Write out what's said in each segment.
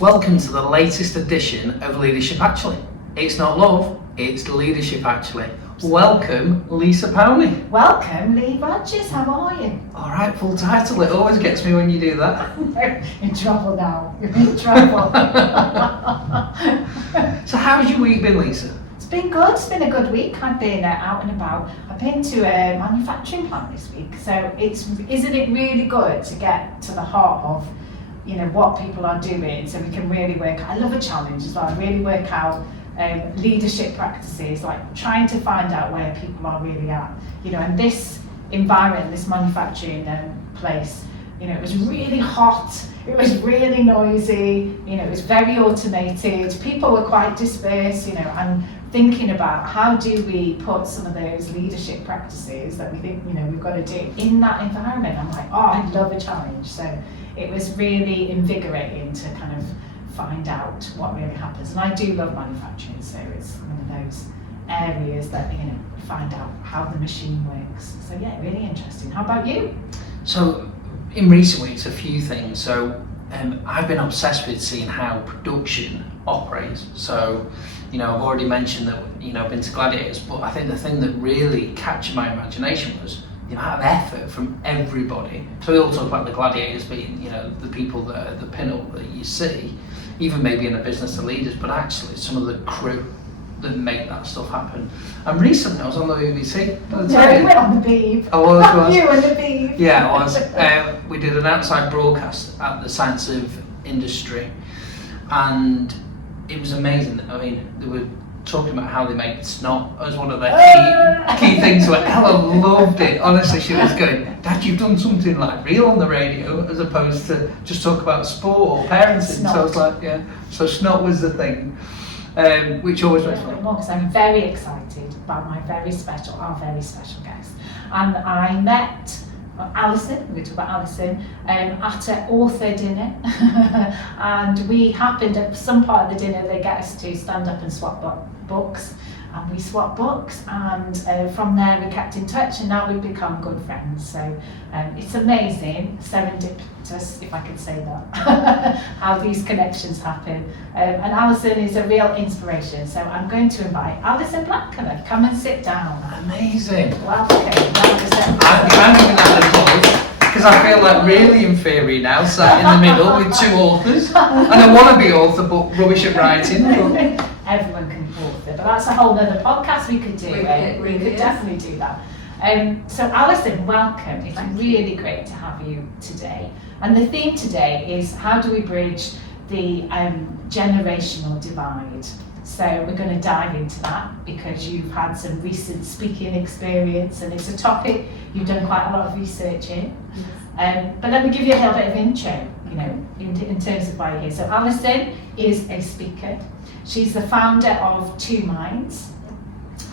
Welcome to the latest edition of Leadership Actually. It's not love, it's leadership actually. Welcome, Lisa Powney. Welcome, Lee Rogers. How are you? All right, full title. It always gets me when you do that. In trouble now. You're in trouble. So how's your week been, Lisa? It's been good. It's been a good week. I've been out and about. I've been to a manufacturing plant this week. So isn't it really good to get to the heart of what people are doing, so we can really work. I love a challenge as well. Really work out leadership practices, like trying to find out where people are really at. And this environment, this manufacturing place, it was really hot. It was really noisy. It was very automated. People were quite dispersed. And thinking about how do we put some of those leadership practices that we think we've got to do in that environment. I'm like, I love a challenge. So it was really invigorating to kind of find out what really happens. And I do love manufacturing, so it's one of those areas that find out how the machine works. So yeah, really interesting. How about you? So in recent weeks, a few things. So I've been obsessed with seeing how production operates. So I've already mentioned that I've been to Gladiators, but I think the thing that really captured my imagination was the amount of effort from everybody. So we all talk about the gladiators being, the people that are the pinnacle that you see, even maybe in a business of leaders, but actually some of the crew that make that stuff happen. And recently I was on the BBC. Yeah, you went on the Beeb. I was. You and the Beeb. Yeah, I was. We did an outside broadcast at the Science of Industry, and it was amazing. I mean, they were talking about how they make snot as one of their key things. So Ella loved it. Honestly, she was going, Dad, you've done something like real on the radio as opposed to just talk about sport or parenting. Snot. So I was like, yeah. So snot was the thing, which always makes fun. Because I'm very excited about our very special guest. And I met Alison, we're going to talk about Alison, at an author dinner. And we happened at some part of the dinner, they get us to stand up and swap books. And we swapped books, and from there we kept in touch, and now we've become good friends. So it's amazing, serendipitous, if I could say that, how these connections happen. And Alison is a real inspiration. So I'm going to invite Alison Blackler. Come and sit down. Amazing. Welcome. I'm giving that applause because I feel like really inferior now, sat in the middle with two authors, and I want to be author but rubbish at writing. Everyone can author, but that's a whole other podcast we could do. We could definitely do that. So Alison, welcome. It's really great to have you today. And the theme today is how do we bridge the generational divide? So we're going to dive into that because you've had some recent speaking experience and it's a topic you've done quite a lot of research in. But let me give you a little bit of intro, in terms of why you're here. So Alison is a speaker. She's the founder of Two Minds,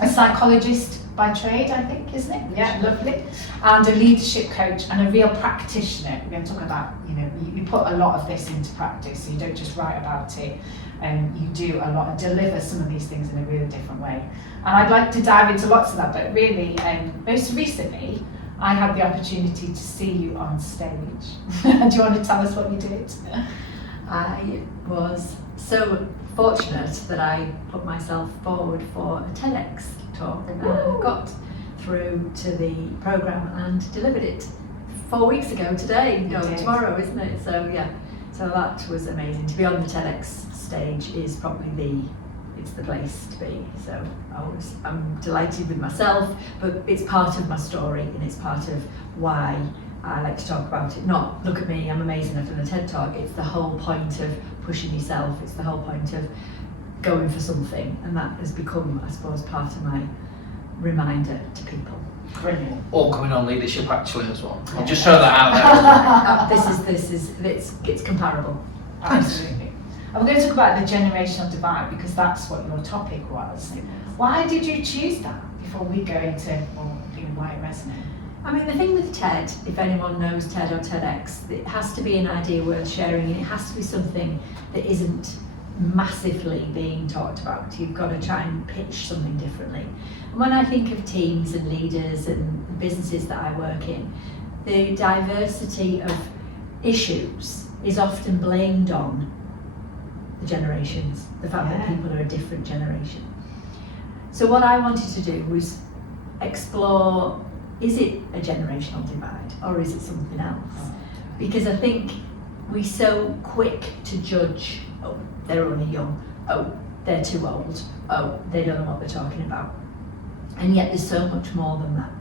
a psychologist by trade, I think, isn't it? Yeah, lovely. And a leadership coach and a real practitioner. We're going to talk about, you put a lot of this into practice, so you don't just write about it. You do a lot and deliver some of these things in a really different way. And I'd like to dive into lots of that, but really, most recently, I had the opportunity to see you on stage. Do you want to tell us what you did? I was so fortunate that I put myself forward for a Tedx talk and I got through to the programme and delivered it 4 weeks ago today, tomorrow, isn't it? So yeah, so that was amazing. To be on the Tedx stage is probably it's the place to be. So I'm delighted with myself, but it's part of my story and it's part of why I like to talk about it. Not look at me, I'm amazing, I've done a TED talk. It's the whole point of pushing yourself. It's the whole point of going for something, and that has become, I suppose, part of my reminder to people. Brilliant. All coming on Leadership Actually as well. I'll just throw that out there. It's comparable. Absolutely. And we're going to talk about the generational divide because that's what your topic was. Why did you choose that before we go into why it resonates? I mean, the thing with TED, if anyone knows TED or TEDx, it has to be an idea worth sharing, and it has to be something that isn't massively being talked about. You've got to try and pitch something differently. And when I think of teams and leaders and businesses that I work in, the diversity of issues is often blamed on generations, the fact that people are a different generation. So what I wanted to do was explore, is it a generational divide or is it something else? Because I think we're so quick to judge, oh, they're only young, oh, they're too old, oh, they don't know what they're talking about. And yet there's so much more than that.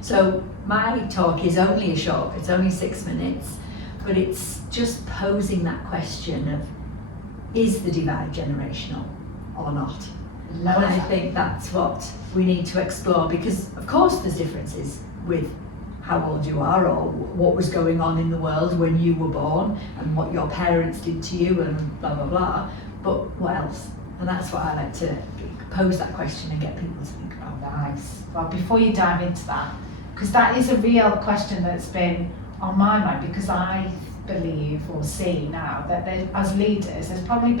So my talk is only it's only 6 minutes, but it's just posing that question of, is the divide generational or not? And I think that's what we need to explore, because of course there's differences with how old you are or what was going on in the world when you were born and what your parents did to you and blah, blah, blah. But what else? And that's what I like to pose that question and get people to think about. Nice. Well, before you dive into that, because that is a real question that's been on my mind, because I believe or see now that as leaders, there's probably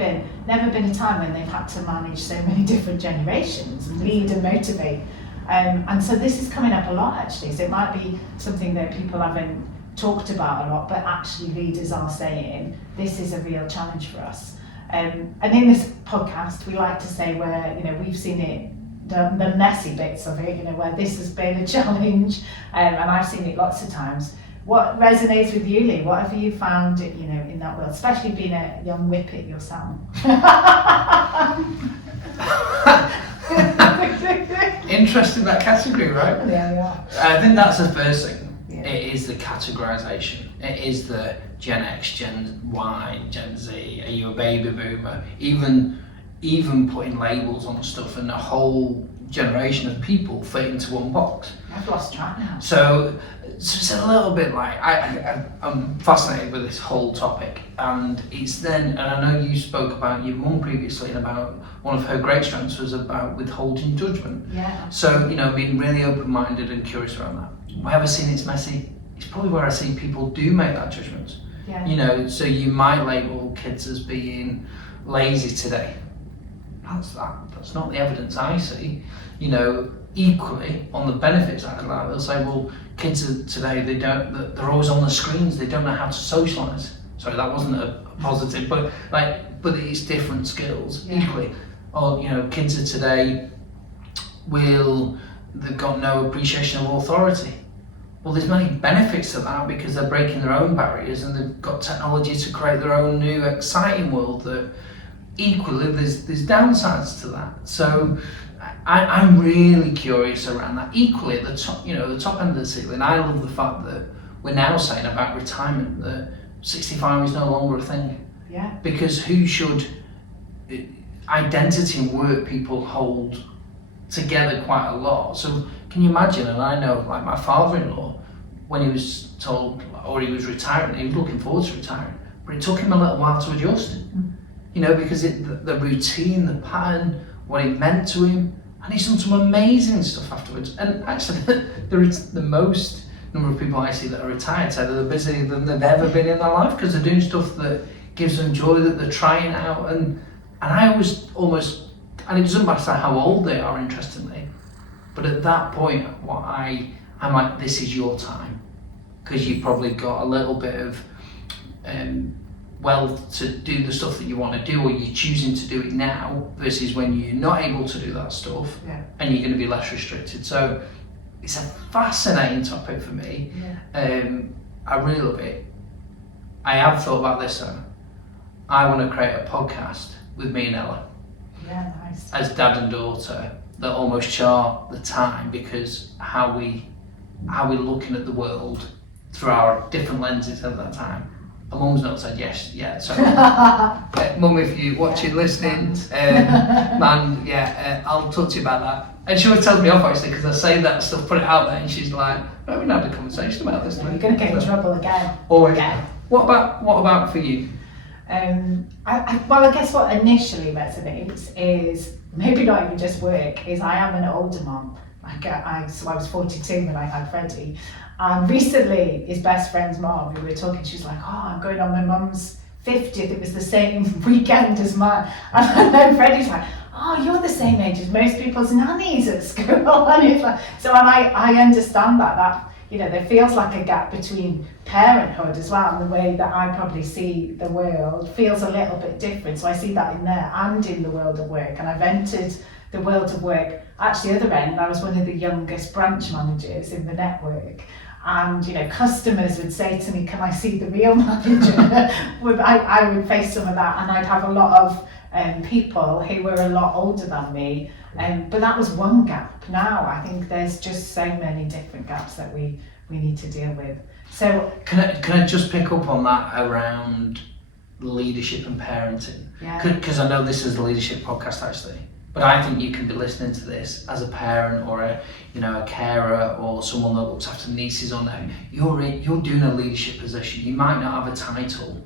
never been a time when they've had to manage so many different generations, lead and motivate. And so this is coming up a lot actually, so it might be something that people haven't talked about a lot, but actually leaders are saying this is a real challenge for us. And in this podcast we like to say where, we've seen it, the messy bits of it, where this has been a challenge, and I've seen it lots of times. What resonates with you, Lee? What have you found, in that world, especially being a young whippet yourself? Interesting, that category, right? Yeah. I think that's the first thing. Yeah. It is the categorization. It is the Gen X, Gen Y, Gen Z. Are you a baby boomer? Even putting labels on stuff, and a whole generation of people fit into one box. I've lost track now. So it's a little bit like I'm fascinated with this whole topic, and it's then, and I know you spoke about your mum previously, and about one of her great strengths was about withholding judgment. Yeah. So being really open-minded and curious around that. Wherever seen it's messy, it's probably where I see people do make that judgment. Yeah. So you might label kids as being lazy today. That's not the evidence I see. Equally on the benefits side of that, they'll say, well, kids today, they're always on the screens, they don't know how to socialise. Sorry, that wasn't a positive, but it's different skills equally. Or kids of today they've got no appreciation of authority. Well, there's many benefits to that because they're breaking their own barriers and they've got technology to create their own new exciting world. That equally there's downsides to that. So I'm really curious around that. Equally at the top, the top end of the ceiling, I love the fact that we're now saying about retirement that 65 is no longer a thing. Yeah. Because who should identity and work people hold together quite a lot. So can you imagine, and I know like my father-in-law, when he was told or he was retiring, he was looking forward to retiring, but it took him a little while to adjust. Because the routine, the pattern, what it meant to him, and he's done some amazing stuff afterwards. And actually, the most number of people I see that are retired say that they're busier than they've ever been in their life because they're doing stuff that gives them joy, that they're trying out. And I always almost, and it doesn't matter how old they are, interestingly, but at that point, I'm like, this is your time, because you've probably got a little bit of wealth to do the stuff that you want to do, or you're choosing to do it now versus when you're not able to do that stuff, and you're going to be less restricted. So it's a fascinating topic for me. I really love it. I have thought about this though. I want to create a podcast with me and Ella. Yeah, nice. As dad and daughter that almost chart the time, because how we're looking at the world through our different lenses at that time. My mum's not said yes yet, so mum, if you're watching, listening, I'll talk to you about that. And she always tells me off actually because I say that stuff, put it out there, and she's like, "We haven't had a conversation about this." You're going to get in trouble again. Always. What about for you? I guess what initially resonates is maybe not even just work. Is I am an older mum. So I was 42 when I had Freddie. And recently, his best friend's mom, we were talking, she was like, "Oh, I'm going on my mum's 50th. It was the same weekend as mine." And then Freddie's like, "Oh, you're the same age as most people's nannies at school." And it's like, so I understand that you know, there feels like a gap between parenthood as well, and the way that I probably see the world feels a little bit different. So I see that in there and in the world of work. And I've entered the world of work, actually other end, I was one of the youngest branch managers in the network. And, you know, customers would say to me, can I see the real manager? I would face some of that, and I'd have a lot of people who were a lot older than me. But that was one gap. Now I think there's just so many different gaps that we need to deal with. So can I just pick up on that around leadership and parenting? Yeah. Because I know this is a leadership podcast actually, but I think you can be listening to this as a parent or a carer or someone that looks after nieces or nephews. You're doing a leadership position. You might not have a title,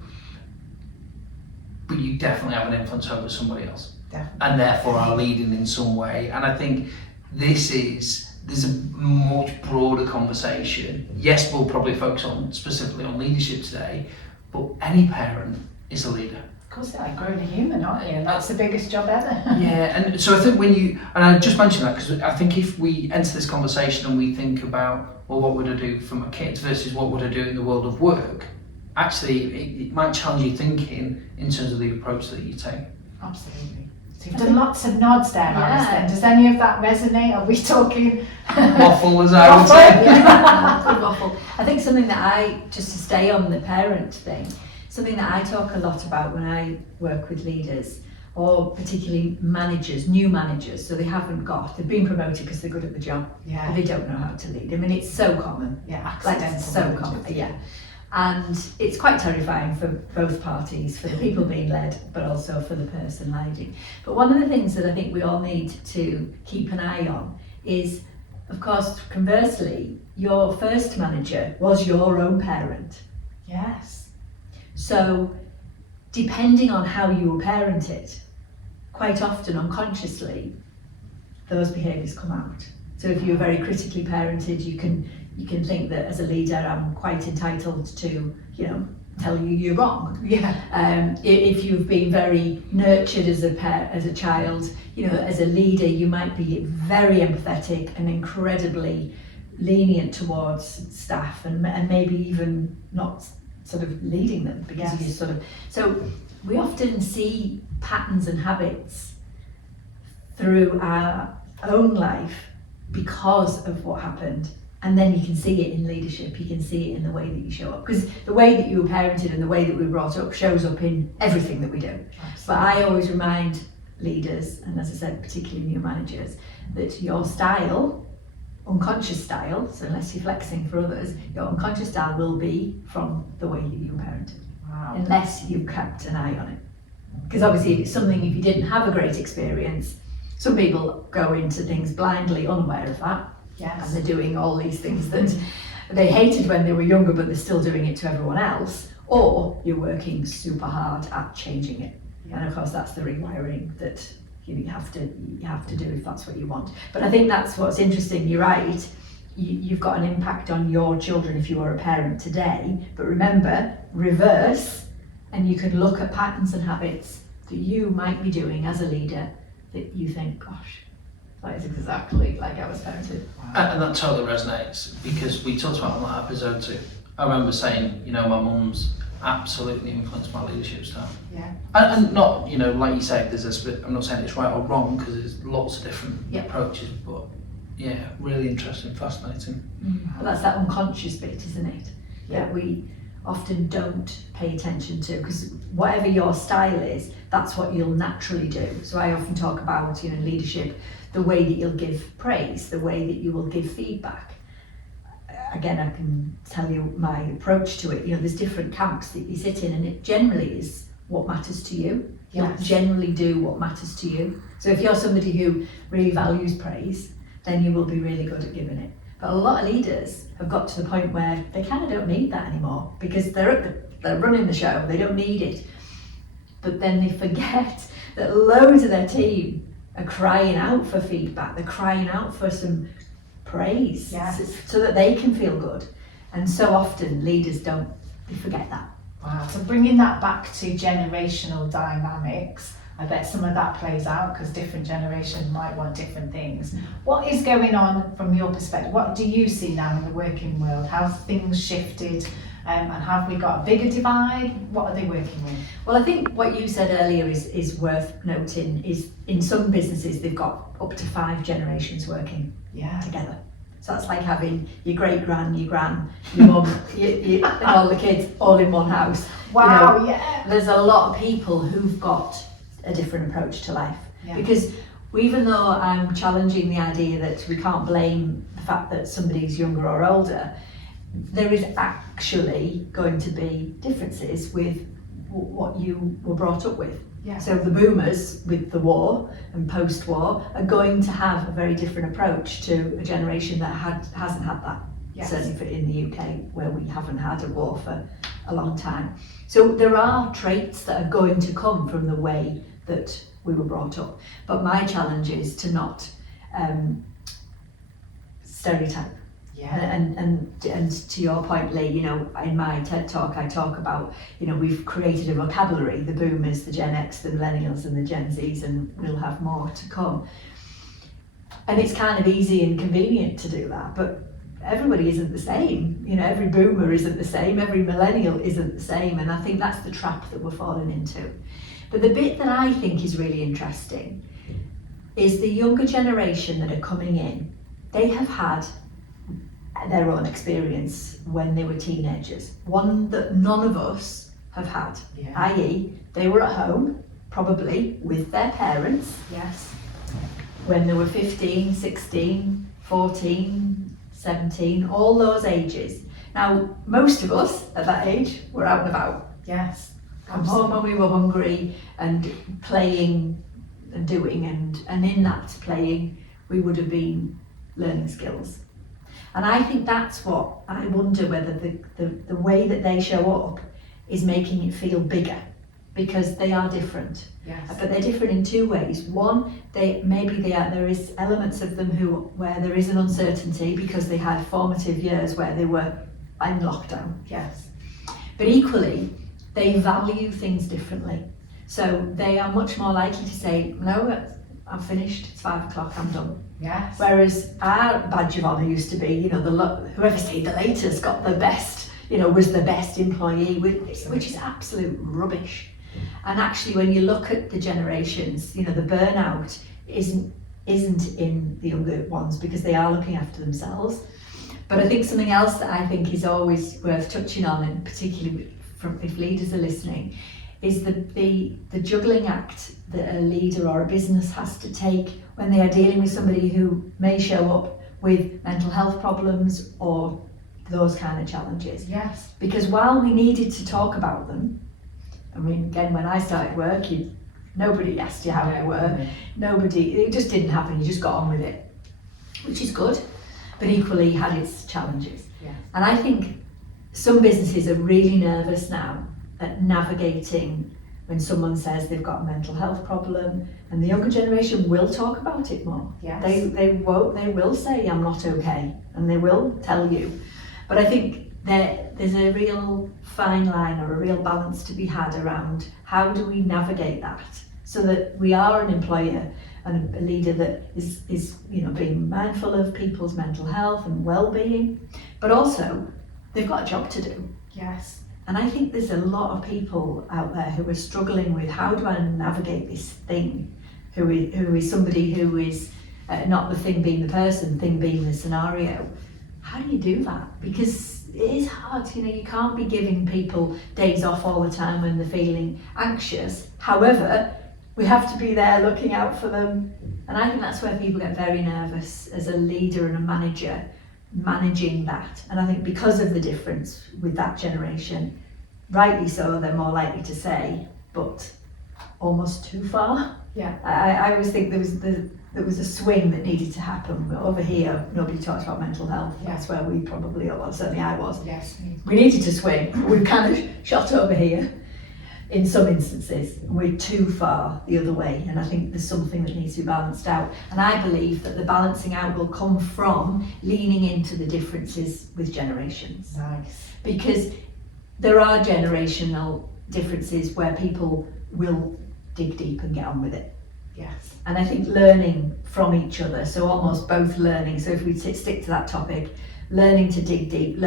but you definitely have an influence over somebody else. Definitely. And therefore are leading in some way. And I think there's a much broader conversation. Yes, we'll probably focus specifically on leadership today, but any parent is a leader. Of course, they're like growing a human, aren't you? And that's the biggest job ever. Yeah, and so I think and I just mentioned that because I think if we enter this conversation and we think about, well, what would I do for my kids versus what would I do in the world of work, actually it might challenge your thinking in terms of the approach that you take. Absolutely. So you've done lots of nods there, Alison. Does any of that resonate? Are we talking waffle, as I would say? Yeah, waffle. I think something that just to stay on the parent thing, something that I talk a lot about when I work with leaders, or particularly managers, new managers, so they've been promoted because they're good at the job, but they don't know how to lead. I mean, it's so common. Yeah, accidental. Like, so common, yeah. And it's quite terrifying for both parties, for the people being led, but also for the person leading. But one of the things that I think we all need to keep an eye on is, of course, conversely, your first manager was your own parent. Yes. So, depending on how you were parented, quite often unconsciously, those behaviours come out. So if you were very critically parented, you can think that as a leader, I'm quite entitled to, tell you you're wrong. Yeah. If you've been very nurtured as a child, as a leader, you might be very empathetic and incredibly lenient towards staff, and maybe even not sort of leading them because you so we often see patterns and habits through our own life because of what happened, and then you can see it in leadership, you can see it in the way that you show up, because the way that you were parented and the way that we were brought up shows up in everything that we do. Absolutely. But I always remind leaders, and as I said, particularly new managers, that your style, unconscious style, so unless you're flexing for others, your unconscious style will be from the way that you were parented. Wow. Unless you've kept an eye on it. Because obviously if you didn't have a great experience, some people go into things blindly unaware of that. Yes. And they're doing all these things that they hated when they were younger, but they're still doing it to everyone else, or you're working super hard at changing it. Yeah. And of course that's the rewiring that you have to do if that's what you want. But I think that's what's interesting. You're right. You've got an impact on your children if you are a parent today. But remember, reverse, and you can look at patterns and habits that you might be doing as a leader that you think, gosh, that is exactly like I was parented. Wow. And that totally resonates, because we talked about on that episode too. I remember saying, my mum's absolutely influenced my leadership style. Yeah. And not, like you say, there's a split. I'm not saying it's right or wrong, because there's lots of different approaches, but yeah, really interesting, fascinating. Well, that's that unconscious bit, isn't it? Yeah. That we often don't pay attention to, because whatever your style is, that's what you'll naturally do. So I often talk about, leadership, the way that you'll give praise, the way that you will give feedback. Again, I can tell you my approach to it. There's different camps that you sit in, and it generally is what matters to you. You'll generally do what matters to you. So if you're somebody who really values praise, then you will be really good at giving it. But a lot of leaders have got to the point where they kind of don't need that anymore, because they're running the show, they don't need it. But then they forget that loads of their team are crying out for feedback, they're crying out for some praise, so that they can feel good. And so often leaders they forget that. Wow. So bringing that back to generational dynamics, I bet some of that plays out because different generations might want different things. What is going on from your perspective? What do you see now in the working world? How's things shifted? And have we got a bigger divide? What are they working with? Well, I think what you said earlier is worth noting, is in some businesses they've got up to 5 generations working together. So that's like having your great-gran, your gran, your mum, and all the kids all in one house. Wow, you know, there's a lot of people who've got a different approach to life. Because even though I'm challenging the idea that we can't blame the fact that somebody's younger or older, there is actually going to be differences with what you were brought up with. So the boomers with the war and post-war are going to have a very different approach to a generation that hasn't had that. Certainly in the UK, where we haven't had a war for a long time. So there are traits that are going to come from the way that we were brought up. But my challenge is to not stereotype. And to your point, Lee, you know, in my TED talk, I talk about, you know, we've created a vocabulary, the boomers, the Gen X, the millennials and the Gen Zs, and we'll have more to come. And it's kind of easy and convenient to do that, but everybody isn't the same. You know, every boomer isn't the same, every millennial isn't the same, and I think that's the trap that we're falling into. But the bit that I think is really interesting is the younger generation that are coming in, they have had their own experience when they were teenagers, one that none of us have had, i.e. they were at home, probably with their parents, when they were 15, 16, 14, 17, all those ages. Now, most of us at that age were out and about. Come home when we were hungry and playing and doing, and in that playing we would have been learning skills. And I think that's what I wonder, whether the way that they show up is making it feel bigger, because they are different. But they're different in 2 ways. One, there is elements of them where there is an uncertainty because they had formative years where they were in lockdown. But equally, they value things differently. So they are much more likely to say, no, I'm finished, it's 5 o'clock, I'm done. Whereas our badge of honour used to be, you know, whoever stayed the latest got the best, you know, was the best employee, which is absolute rubbish. And actually, when you look at the generations, you know, the burnout isn't in the younger ones because they are looking after themselves. But I think something else that I think is always worth touching on, and particularly if leaders are listening, is the juggling act that a leader or a business has to take when they are dealing with somebody who may show up with mental health problems or those kind of challenges. Because while we needed to talk about them, I mean, again, when I started work, nobody asked you how you were. It just didn't happen, you just got on with it, which is good, but equally had its challenges. And I think some businesses are really nervous now at navigating when someone says they've got a mental health problem, and the younger generation will talk about it more. They will say, I'm not okay, and they will tell you. But I think there's a real fine line or a real balance to be had around how do we navigate that so that we are an employer and a leader that is you know, being mindful of people's mental health and well-being, but also they've got a job to do. And I think there's a lot of people out there who are struggling with, how do I navigate this thing, who is somebody who is not the thing being the person, thing being the scenario. How do you do that? Because it is hard, you know, you can't be giving people days off all the time when they're feeling anxious. However, we have to be there looking out for them. And I think that's where people get very nervous as a leader and a manager, managing that. And I think because of the difference with that generation, rightly so, they're more likely to say, but almost too far. I always think there was a swing that needed to happen. Over here, nobody talks about mental health. That's where we probably, well, certainly I was. We needed to swing. We've kind of shot over here in some instances. We're too far the other way, and I think there's something that needs to be balanced out. And I believe that the balancing out will come from leaning into the differences with generations. Because there are generational differences where people will dig deep and get on with it. Yes. And I think learning from each other, so almost both learning, so if we stick to that topic, learning to dig deep,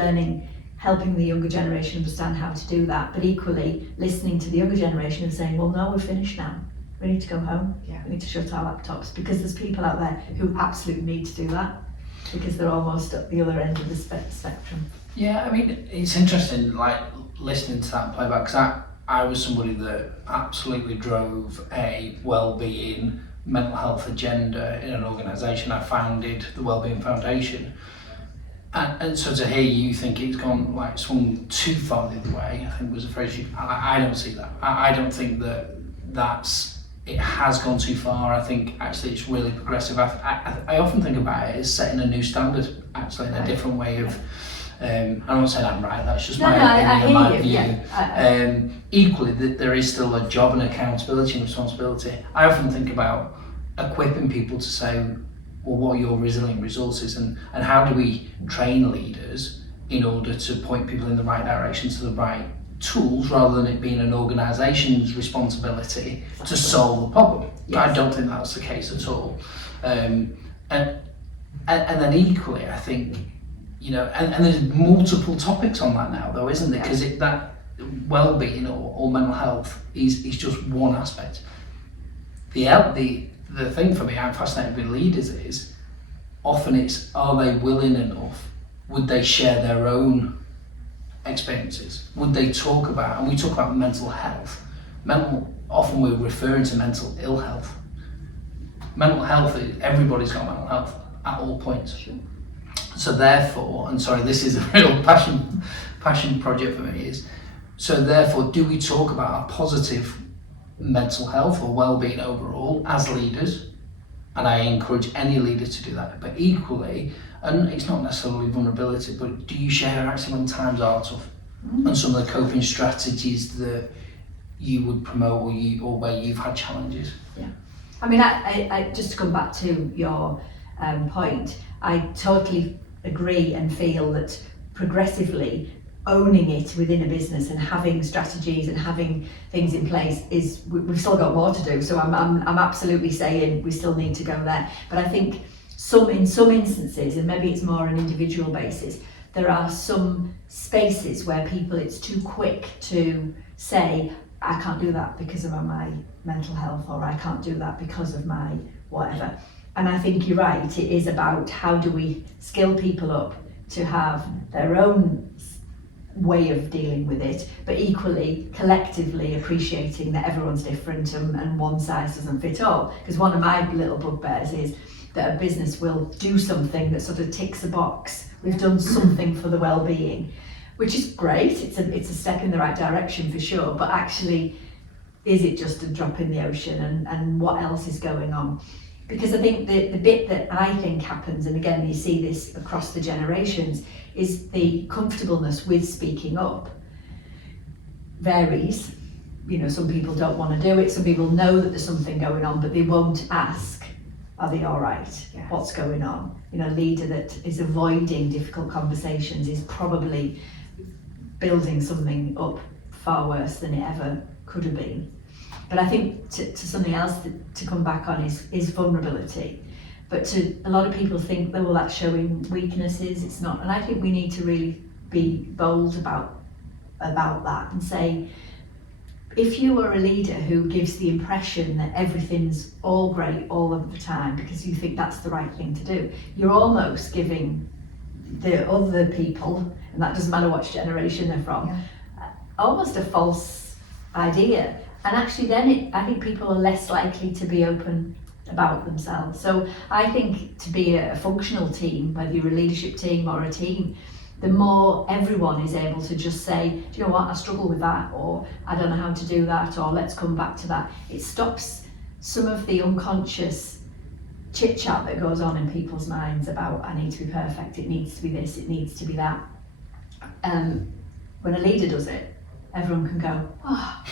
helping the younger generation understand how to do that, but equally listening to the younger generation and saying, well, no, we're finished now. We need to go home. Yeah. We need to shut our laptops, because there's people out there who absolutely need to do that, because they're almost at the other end of the spectrum. Yeah, I mean, it's interesting, like, listening to that playback, because I was somebody that absolutely drove a well-being, mental health agenda in an organisation. I founded the Wellbeing Foundation. And so to hear you think it's gone, like, swung too far the other way, I think was a phrase I don't see that. I don't think that it has gone too far. I think actually it's really progressive. I often think about it as setting a new standard, actually, in a different way of, I'm not saying I'm right, that's just my opinion and my view. Yeah. Equally, that there is still a job and accountability and responsibility. I often think about equipping people to say, well, what are your resilient resources, and how do we train leaders in order to point people in the right direction to the right tools, rather than it being an organisation's responsibility to solve the problem. Yes. I don't think that's the case at all. And then equally, I think, and there's multiple topics on that now, though, isn't there? Because that well-being or mental health is just one aspect. The thing for me, I'm fascinated with leaders is, often it's, are they willing enough? Would they share their own experiences? Would they talk about, and we talk about mental health, often we're referring to mental ill health. Mental health, everybody's got mental health at all points. Sure. So therefore, and sorry, this is a real passion project for me, is, so therefore, do we talk about our positive mental health or well-being overall as leaders? And I encourage any leader to do that. But equally, and it's not necessarily vulnerability, but do you share actually when times are tough, and some of the coping strategies that you would promote, or where you've had challenges? Yeah, I mean, I just to come back to your point, I totally agree and feel that progressively owning it within a business and having strategies and having things in place we've still got more to do. So I'm absolutely saying we still need to go there. But I think in some instances, and maybe it's more an individual basis, there are some spaces where it's too quick to say, I can't do that because of my mental health, or I can't do that because of my whatever. And I think you're right, it is about how do we skill people up to have their own way of dealing with it, but equally collectively appreciating that everyone's different and one size doesn't fit all. Because one of my little bugbears is that a business will do something that sort of ticks a box. We've done something for the well-being, which is great. It's a step in the right direction for sure, but actually, is it just a drop in the ocean, and what else is going on? Because I think the bit that I think happens, and again you see this across the generations, is the comfortableness with speaking up varies. Some people don't want to do it, some people know that there's something going on, but they won't ask, are they all right? Yes. What's going on? A leader that is avoiding difficult conversations is probably building something up far worse than it ever could have been. But I think to something else to come back on is vulnerability. But a lot of people think that, well, that's showing weaknesses. It's not. And I think we need to really be bold about that and say, if you are a leader who gives the impression that everything's all great all of the time because you think that's the right thing to do, you're almost giving the other people, and that doesn't matter what generation they're from, almost a false idea. And actually then I think people are less likely to be open about themselves. So I think to be a functional team, whether you're a leadership team or a team, the more everyone is able to just say, do you know what, I struggle with that, or I don't know how to do that, or let's come back to that. It stops some of the unconscious chit chat that goes on in people's minds about, I need to be perfect, it needs to be this, it needs to be that. When a leader does it, everyone can go, oh,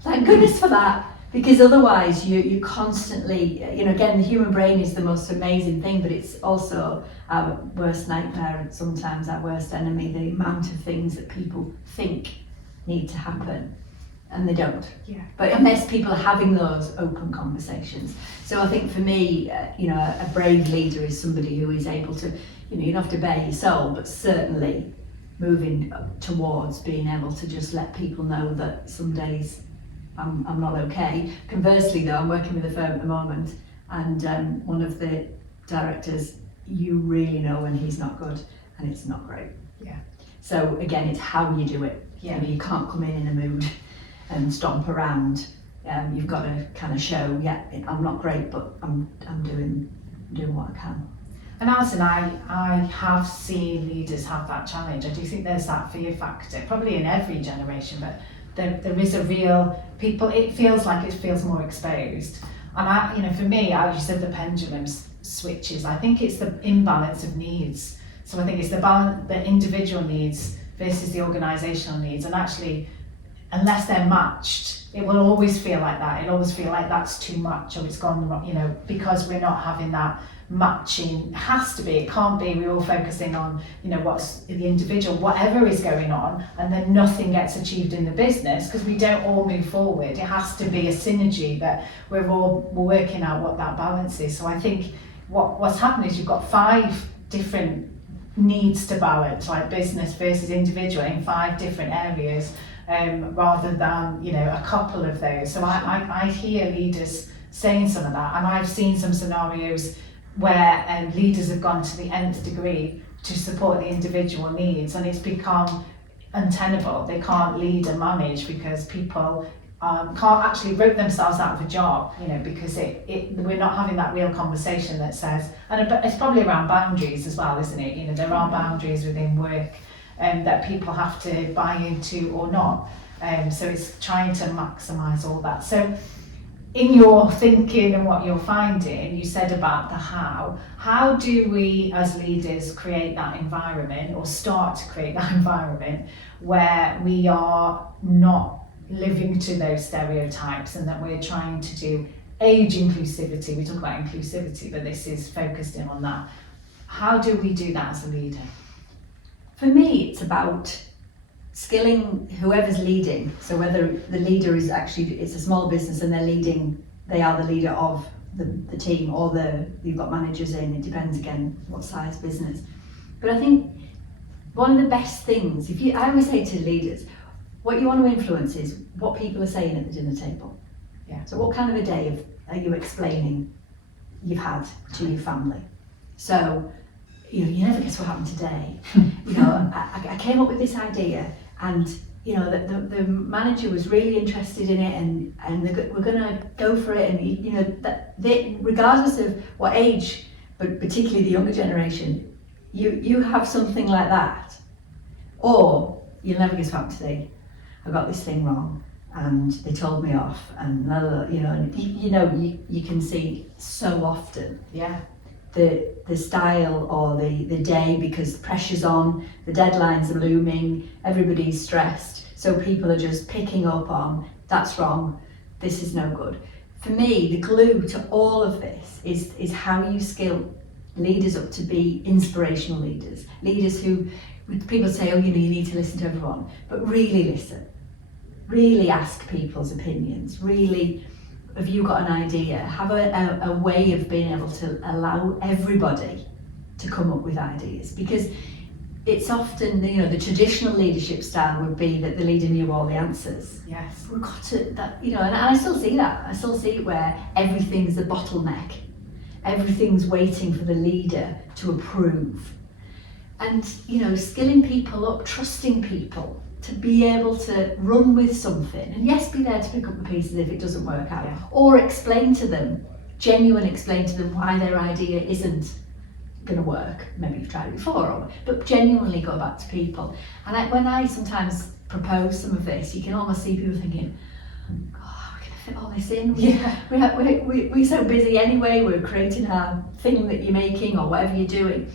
thank goodness for that, Because otherwise you constantly, again, the human brain is the most amazing thing, but it's also our worst nightmare and sometimes our worst enemy, the amount of things that people think need to happen and they don't. Yeah. But unless people are having those open conversations. So I think for me, a brave leader is somebody who is able to, you don't have to bare your soul, but certainly moving towards being able to just let people know that some days I'm not okay. Conversely though, I'm working with a firm at the moment, and one of the directors, you really know when he's not good and it's not great. Yeah. So again, it's how you do it. Yeah. You can't come in a mood and stomp around. You've got to kind of show, yeah, I'm not great, but I'm doing what I can. And Alison, I have seen leaders have that challenge. I do think there's that fear factor, probably in every generation, but there is a real, it feels more exposed. And for me, as you said, the pendulum switches. I think it's the imbalance of needs. So I think it's the individual needs versus the organisational needs. And actually, unless they're matched, it will always feel like that. It'll always feel like that's too much, or it's gone wrong, because we're not having that matching. It has to be, it can't be we're all focusing on what's the individual, whatever is going on, and then nothing gets achieved in the business, because we don't all move forward. It has to be a synergy that we're working out what that balance is. So I think what's happened is you've got 5 different needs to balance, like business versus individual, in 5 different areas, rather than a couple of those. So I hear leaders saying some of that, and I've seen some scenarios where leaders have gone to the nth degree to support the individual needs, and it's become untenable. They can't lead and manage because people can't actually rope themselves out of a job, because we're not having that real conversation that says, and it's probably around boundaries as well, isn't it? There are boundaries within work that people have to buy into or not. So it's trying to maximise all that. So in your thinking and what you're finding, you said about the how do we as leaders create that environment, or start to create that environment where we are not living to those stereotypes, and that we're trying to do age inclusivity. We talk about inclusivity, but this is focused in on that. How do we do that as a leader? For me, it's about skilling whoever's leading. So whether the leader is actually, it's a small business and they are the leader of the team, or you've got managers in, it depends again what size business. But I think one of the best things, I always say to leaders, what you want to influence is what people are saying at the dinner table. Yeah. So what kind of a day are you explaining you've had to your family? So, you never guess what happened today. I came up with this idea, and the manager was really interested in it, and we're going to go for it, and that regardless of what age, but particularly the younger generation, you have something like that, or you'll never guess what happened today. I got this thing wrong, and they told me off, and you can see so often. Yeah. The style or the day, because pressure's on, the deadlines are looming, everybody's stressed, so people are just picking up on, that's wrong, this is no good. For me, the glue to all of this is how you skill leaders up to be inspirational leaders who, people say, you need to listen to everyone, but really listen, really ask people's opinions, really, have you got an idea? Have a way of being able to allow everybody to come up with ideas, because it's often the traditional leadership style would be that the leader knew all the answers. Yes. We've got to and I still see that. I still see it where everything's a bottleneck. Everything's waiting for the leader to approve. And skilling people up, trusting people to be able to run with something, and yes, be there to pick up the pieces if it doesn't work out, or explain to them why their idea isn't going to work. Maybe you've tried it before, but genuinely go back to people. And when I sometimes propose some of this, you can almost see people thinking, how can I fit all this in? We're so busy anyway, we're creating our thing that you're making or whatever you're doing.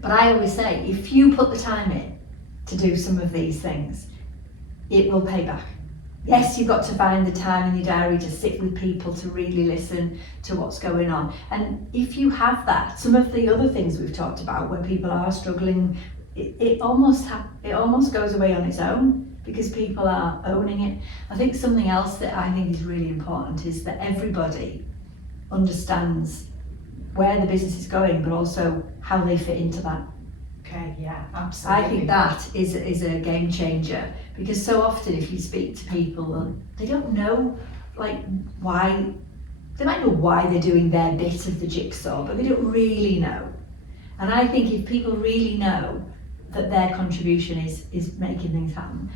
But I always say, if you put the time in to do some of these things, it will pay back. Yes, you've got to find the time in your diary to sit with people, to really listen to what's going on. And if you have that, some of the other things we've talked about where people are struggling, it almost goes away on its own because people are owning it. I think something else that I think is really important is that everybody understands where the business is going, but also how they fit into that. Okay, yeah, absolutely. I think that is a game changer, because so often if you speak to people, they don't know why. They might know why they're doing their bit of the jigsaw, but they don't really know. And I think if people really know that their contribution is making things happen,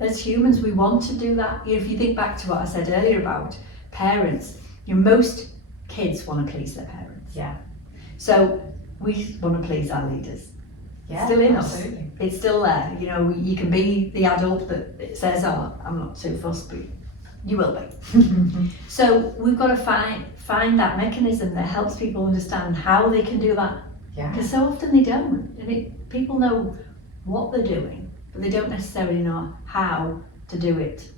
as humans we want to do that. You know, if you think back to what I said earlier about parents, most kids want to please their parents. Yeah. So we want to please our leaders. Yeah, still in absolutely. us. It's still there. You know, you can be the adult that says, "Oh, I'm not too fussed," but you will be. So we've got to find that mechanism that helps people understand how they can do that. Yeah. Because so often they don't, and people know what they're doing, but they don't necessarily know how to do it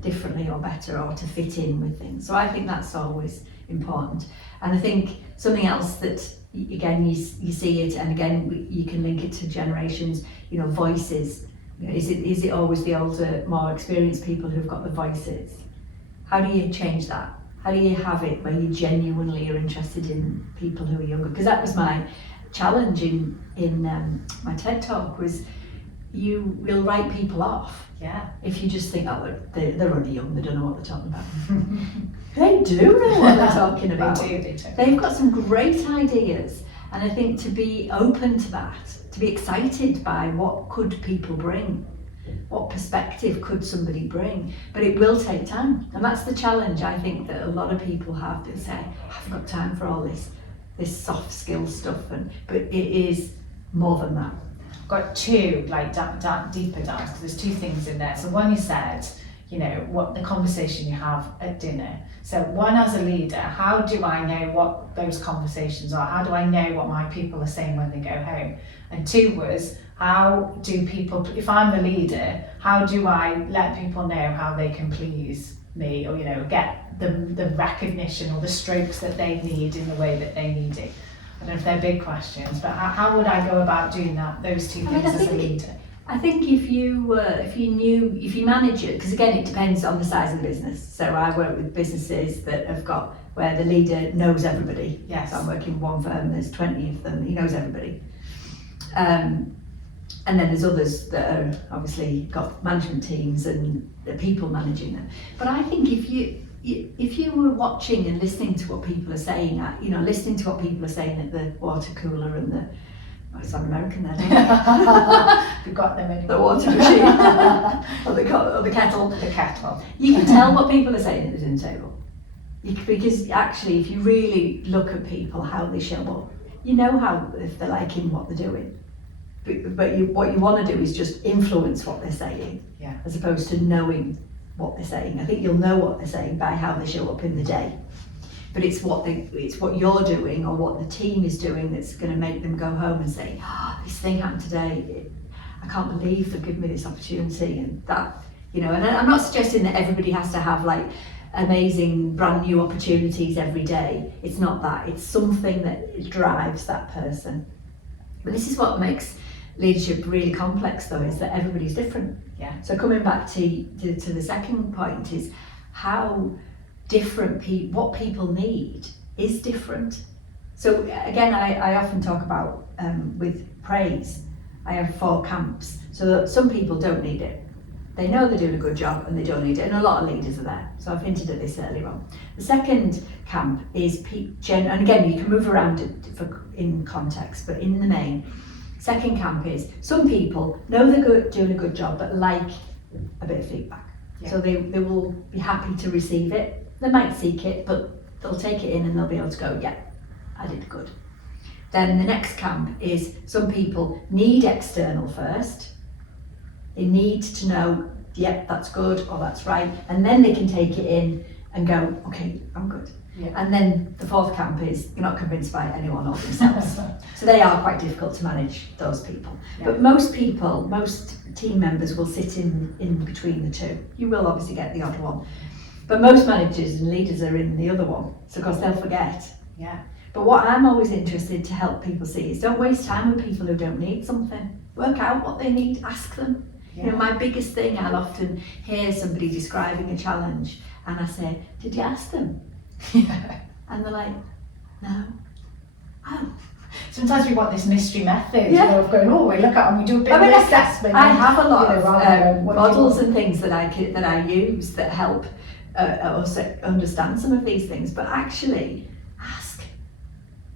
differently or better or to fit in with things. So I think that's always important. And I think something else that again you see it, and again you can link it to generations, you know, voices. You know, is it always the older, more experienced people who've got the voices? How do you change that? How do you have it where you genuinely are interested in people who are younger? Because that was my challenge in my TED talk, was you will write people off. Yeah. If you just think, oh, they're only young, they don't know what they're talking about. They do know what they're talking about. They do. They've got some great ideas, and I think to be open to that, to be excited by what could people bring, what perspective could somebody bring, but it will take time, and that's the challenge I think that a lot of people have. They say, I haven't got time for all this soft skill stuff, but it is more than that. Got two deeper dives, because there's two things in there. So one, you said, you know, what the conversation you have at dinner. So one, as a leader, how do I know what those conversations are? How do I know what my people are saying when they go home? And two was, how do people, if I'm the leader, how do I let people know how they can please me, or, you know, get the recognition or the strokes that they need in the way that they need it? I don't know if they're big questions, but how would I go about doing that? Those two things as a leader. I think if you manage it, because again it depends on the size of the business. So I work with businesses that have got where the leader knows everybody. Yes. So I'm working with one firm. There's 20 of them. He knows everybody. And then there's others that are obviously got management teams and the people managing them. But I think if you were watching and listening to what people are saying, listening to what people are saying at the water cooler and the, it's on American then, We've got them anyway. the water machine, or the kettle. The kettle. You can tell what people are saying at the dinner table. Because actually, if you really look at people, how they show up, you know how, if they're liking what they're doing. But what you want to do is just influence what they're saying, Yeah. as opposed to knowing what they're saying. I think you'll know what they're saying by how they show up in the day. But it's what you're doing or what the team is doing that's going to make them go home and say, this thing happened today. I can't believe they've given me this opportunity, and that, you know. And I'm not suggesting that everybody has to have like amazing brand new opportunities every day. It's not that. It's something that drives that person. But this is what makes leadership really complex, though, is that everybody's different. Yeah. So coming back to the second point is how different what people need is different. So again, I often talk about with praise, I have 4 camps. So that some people don't need it. They know they're doing a good job and they don't need it, and a lot of leaders are there. So I've hinted at this earlier on. The second camp is and again, you can move around in context, but in the main, second camp is some people know they're doing a good job, but like a bit of feedback. Yeah. So they will be happy to receive it. They might seek it, but they'll take it in and they'll be able to go, yeah, I did good. Then the next camp is some people need external first. They need to know, yep, that's good or that's right, and then they can take it in and go, okay, I'm good. Yeah. And then the fourth camp is you're not convinced by anyone or themselves. So they are quite difficult to manage, those people. Yeah. But most people, most team members will sit in between the two. You will obviously get the odd one. But most managers and leaders are in the other one. So of course they'll forget. Yeah. But what I'm always interested to help people see is don't waste time with people who don't need something. Work out what they need, ask them. Yeah. You know, my biggest thing, I'll often hear somebody describing a challenge and I say, did you ask them? Yeah. And they're like, no. Oh. Sometimes we want this mystery method, Yeah. you know, of going, oh, we look at and we do a bit I mean, of assessment. I have a lot you know, of rather than what do you models want? and things that I use that help us understand some of these things, but actually ask.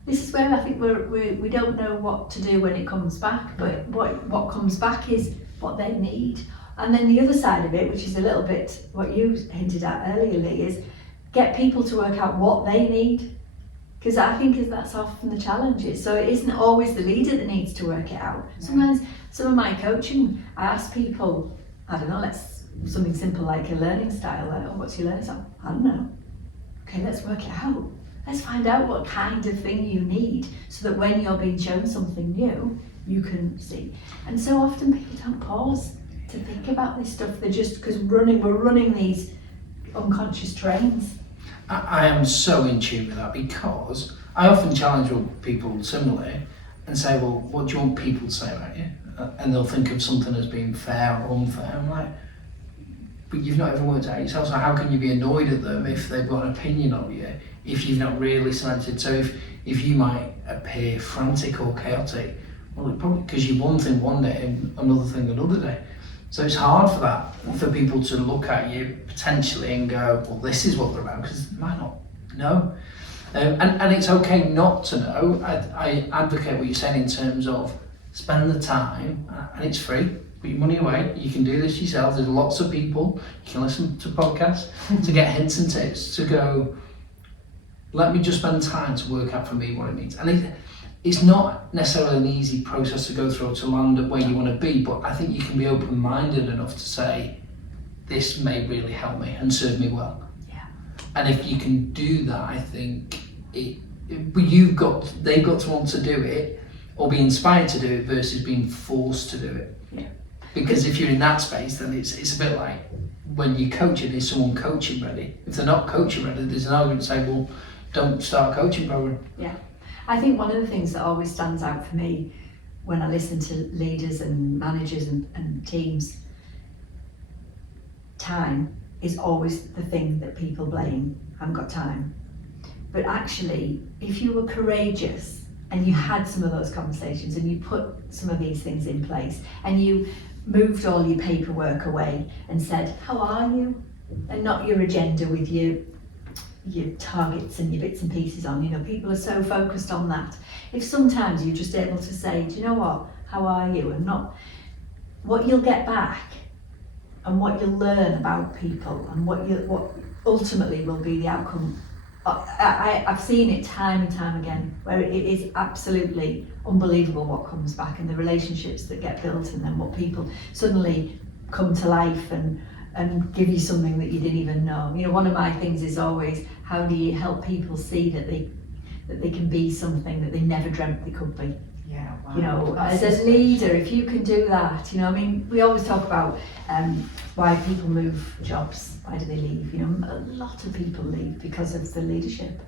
This is where I think we don't know what to do when it comes back, but what comes back is what they need. And then the other side of it, which is a little bit what you hinted at earlier, Lee, is get people to work out what they need. Because I think that's often the challenge. So it isn't always the leader that needs to work it out. Sometimes some of my coaching, I ask people, I don't know, something simple like a learning style. Like, oh, what's your learning style? I don't know. Okay, let's work it out. Let's find out what kind of thing you need so that when you're being shown something new, you can see. And so often people don't pause to think about this stuff. They're just, because we're running these unconscious trains. I am so in tune with that because I often challenge people similarly and say, well, what do you want people to say about you? And they'll think of something as being fair or unfair. I'm like, but you've not ever worked out yourself, so how can you be annoyed at them if they've got an opinion of you, if you've not really cemented? So if you might appear frantic or chaotic, well, it probably because you're one thing one day and another thing another day. So it's hard for that, for people to look at you potentially and go, well, this is what they're about, because they might not know. And it's okay not to know. I advocate what you're saying in terms of spend the time, and it's free, put your money away. You can do this yourself. There's lots of people. You can listen to podcasts to get hints and tips to go, let me just spend time to work out for me what it means. And it's not necessarily an easy process to go through or to land at where you want to be, but I think you can be open-minded enough to say, this may really help me and serve me well. Yeah. And if you can do that, I think they've got to want to do it or be inspired to do it versus being forced to do it. Yeah. Because if you're in that space, then it's a bit like when you coach it, is someone coaching ready? If they're not coaching ready, there's an argument to say, well, don't start a coaching program. Yeah. I think one of the things that always stands out for me when I listen to leaders and managers and teams, time is always the thing that people blame. I haven't got time. But actually, if you were courageous and you had some of those conversations and you put some of these things in place and you moved all your paperwork away and said, how are you? And not your agenda with your targets and your bits and pieces on, you know, people are so focused on that. If sometimes you're just able to say, do you know what, how are you? And not what you'll get back and what you'll learn about people and what ultimately will be the outcome. I've seen it time and time again where it is absolutely unbelievable what comes back and the relationships that get built and then what people suddenly come to life and give you something that you didn't even know. You know, one of my things is always, how do you help people see that they can be something that they never dreamt they could be? Yeah, wow. You know, That's as a leader, if you can do that, you know, I mean, we always talk about why people move jobs, why do they leave? You know, a lot of people leave because of the leadership,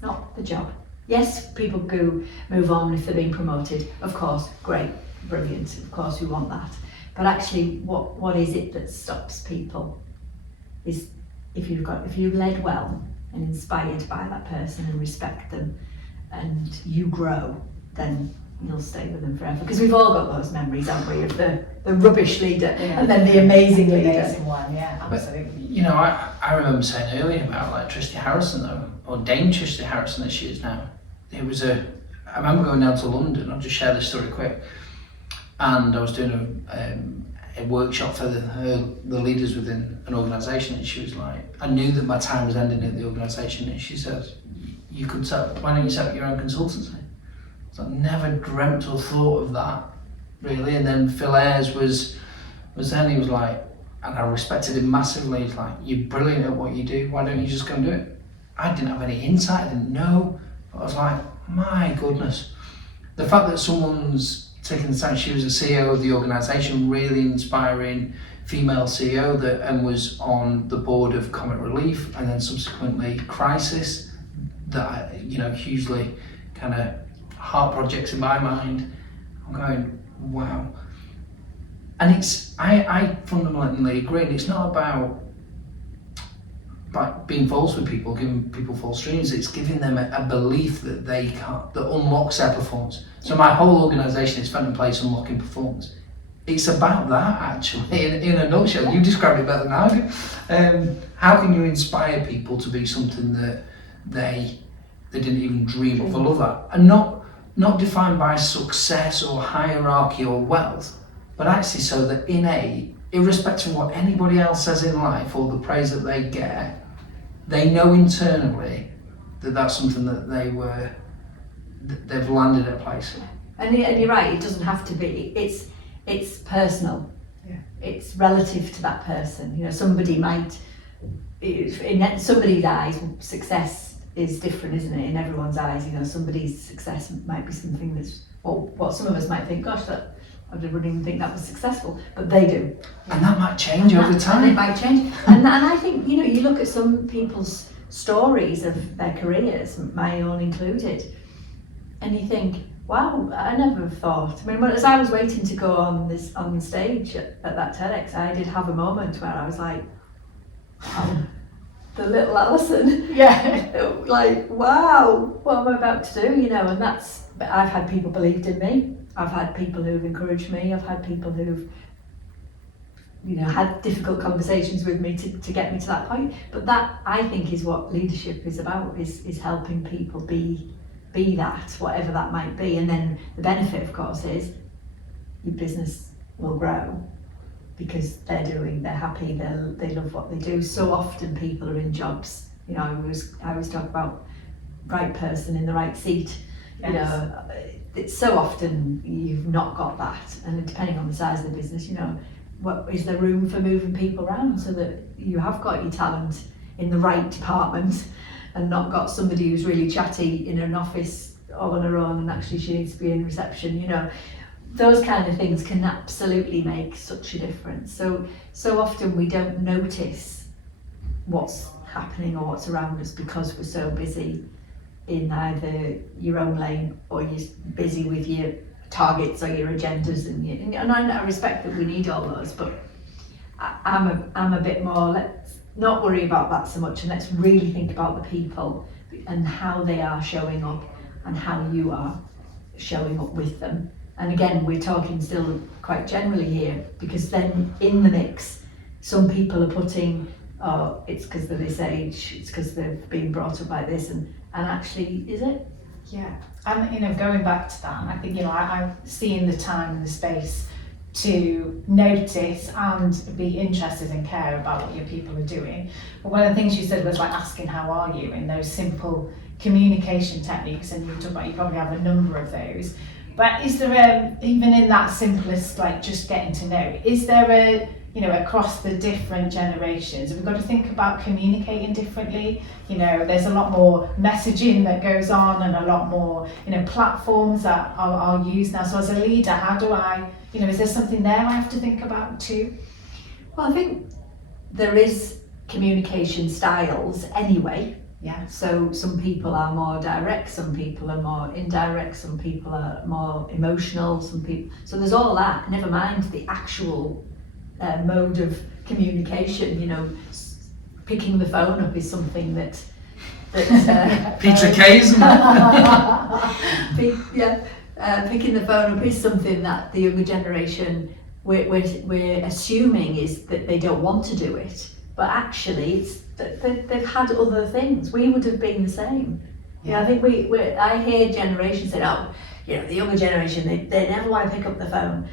not the job. Yes, people go move on if they're being promoted, of course, great, brilliant, of course we want that. But actually, what is it that stops people? Is if you're led well and inspired by that person and respect them, and you grow, then you'll stay with them forever. Because we've all got those memories, haven't we, of the rubbish leader and then the amazing the leader. amazing one, yeah, absolutely. But, you know, I remember saying earlier about like Tristy Harrison though, or Dame Tristy Harrison as she is now. I remember going down to London. I'll just share this story quick. And I was doing a workshop for the leaders within an organisation, and she was like, I knew that my time was ending at the organisation, and she said, why don't you set up your own consultancy? So I never dreamt or thought of that, really. And then Phil Ayres was then, he was like, and I respected him massively. He's like, you're brilliant at what you do, why don't you just go and do it? I didn't have any insight, I didn't know, but I was like, my goodness. The fact that someone's taken the time, she was the CEO of the organisation, really inspiring female CEO and was on the board of Comic Relief and then subsequently Crisis, that hugely kind of heart projects in my mind. I'm going, wow. And I fundamentally agree, and it's not about being false with people, giving people false dreams. It's giving them a belief that they can't, that unlocks their performance. So my whole organisation is Found in Place Unlocking Performance. It's about that, actually, in a nutshell. You described it better than I do. How can you inspire people to be something that they didn't even dream of? I love that. And not defined by success or hierarchy or wealth, but actually so that irrespective of what anybody else says in life or the praise that they get, they know internally that that's something that they've landed at a place. And you're right, it doesn't have to be. It's personal. Yeah. It's relative to that person. Somebody might, in somebody's eyes, success is different, isn't it? In everyone's eyes, somebody's success might be something that's, or what some of us might think, gosh, I wouldn't even think that was successful, but they do. And that might change over time. And it might change. and I think, you look at some people's stories of their careers, my own included, and you think, wow, I never have thought. I mean, as I was waiting to go on the stage at that Tedx, I did have a moment where I was like, wow, the little Alison. Yeah. Like, wow, what am I about to do? And I've had people believed in me. I've had people who've encouraged me. I've had people who've, had difficult conversations with me to get me to that point. But that, I think, is what leadership is about, is helping people be that, whatever that might be. And then the benefit, of course, is your business will grow because they're happy, they love what they do. So often people are in jobs, I always talk about right person in the right seat. Yes. It's so often you've not got that, and depending on the size of the business, what is there room for moving people around so that you have got your talent in the right department and not got somebody who's really chatty in an office all on her own and actually she needs to be in reception. Those kind of things can absolutely make such a difference. So often we don't notice what's happening or what's around us because we're so busy in either your own lane or you're busy with your targets or your agendas, and I respect that we need all those, but I'm a bit more, let's not worry about that so much and let's really think about the people and how they are showing up and how you are showing up with them. And again, we're talking still quite generally here, because then in the mix some people are putting, oh, it's because they're this age, it's because they've been brought up like this, and actually, is it? Yeah, and going back to that, I think I'm seeing the time and the space to notice and be interested and care about what your people are doing. But one of the things you said was like asking how are you, in those simple communication techniques, and you talk about you probably have a number of those. But is there even in that simplest, like just getting to know, is there across the different generations, we've got to think about communicating differently? There's a lot more messaging that goes on and a lot more, platforms that are used now. So as a leader, how do I, is there something there I have to think about too? Well, I think there is communication styles anyway. Yeah. So some people are more direct, some people are more indirect, some people are more emotional, so there's all that, never mind the actual mode of communication. Picking the phone up is something that Peter Kay's. Picking the phone up is something that the younger generation we're assuming is that they don't want to do it, but actually it's that they've had other things. We would have been the same. I think I hear generations say, oh, the younger generation, they never want to pick up the phone.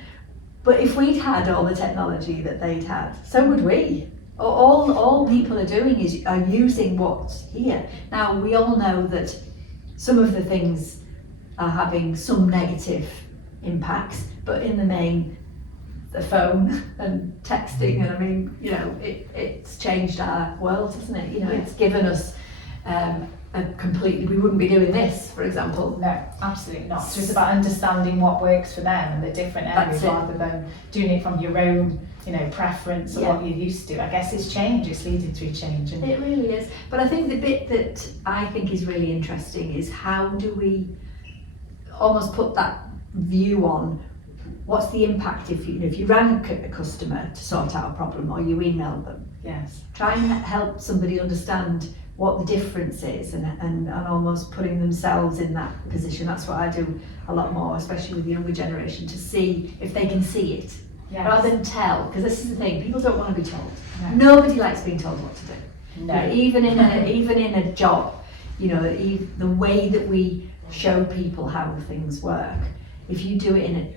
But if we'd had all the technology that they'd had, so would we. All people are doing are using what's here. Now, we all know that some of the things are having some negative impacts, but in the main, the phone and texting, and I mean, you know, it's changed our world, hasn't it? You know, it's given us a completely, we wouldn't be doing this, for example. No, absolutely not. So it's about understanding what works for them and the different areas rather than doing it from your own, you know, preference or what you're used to. I guess it's change, it's leading through change. And it really is. But I think the bit that I think is really interesting is how do we almost put that view on what's the impact if you rang a customer to sort out a problem or you emailed them. Yes. Try and help somebody understand what the difference is and almost putting themselves in that position. That's what I do a lot more, especially with the younger generation, to see if they can see it. Yes. Rather than tell, because this is the thing, people don't want to be told. No. Nobody likes being told what to do. No. You know, even in a job, you know, the way that we show people how things work, if you do it in a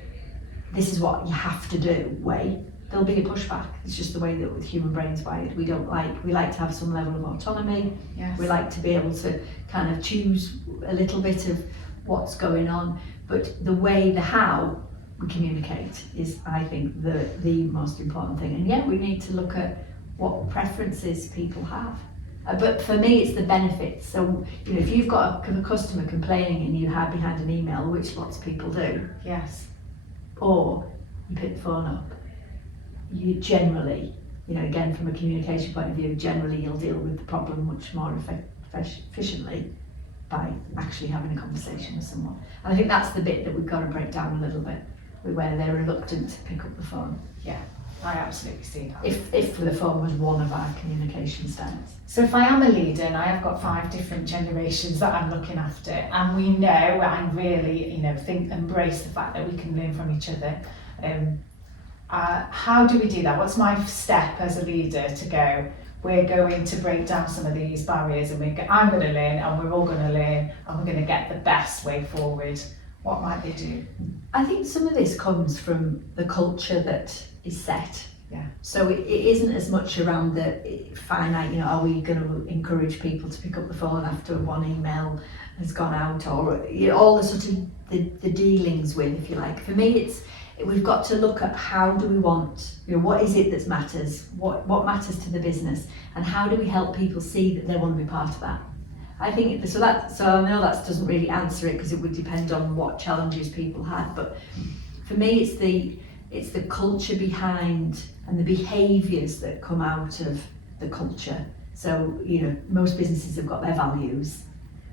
this is what you have to do way, there'll be a pushback. It's just the way that with human brains wired. We like to have some level of autonomy. Yes. We like to be able to kind of choose a little bit of what's going on, but the how we communicate is, I think, the most important thing. And yeah, we need to look at what preferences people have. But for me, it's the benefits. So, you know, if you've got a customer complaining and you hide behind an email, which lots of people do, Yes. or you pick the phone up, you generally, you know, again, from a communication point of view, generally you'll deal with the problem much more efficiently by actually having a conversation with someone. And I think that's the bit that we've got to break down a little bit, where they're reluctant to pick up the phone. Yeah, I absolutely see that. If the phone was one of our communication styles. So if I am a leader and I have got 5 different generations that I'm looking after, and we know, I really, you know, embrace the fact that we can learn from each other. How do we do that? What's my step as a leader to go, we're going to break down some of these barriers and I'm going to learn and we're all going to learn and we're going to get the best way forward? What might they do? I think some of this comes from the culture that is set. Yeah. So it isn't as much around the finite, you know, are we going to encourage people to pick up the phone after one email has gone out, or you know, all the sort of the dealings with, if you like. For me, we've got to look at how do we want, you know, what is it that matters, what matters to the business, and how do we help people see that they want to be part of that. I think so I know that doesn't really answer it because it would depend on what challenges people had, but for me it's the culture behind and the behaviours that come out of the culture. So, you know, most businesses have got their values,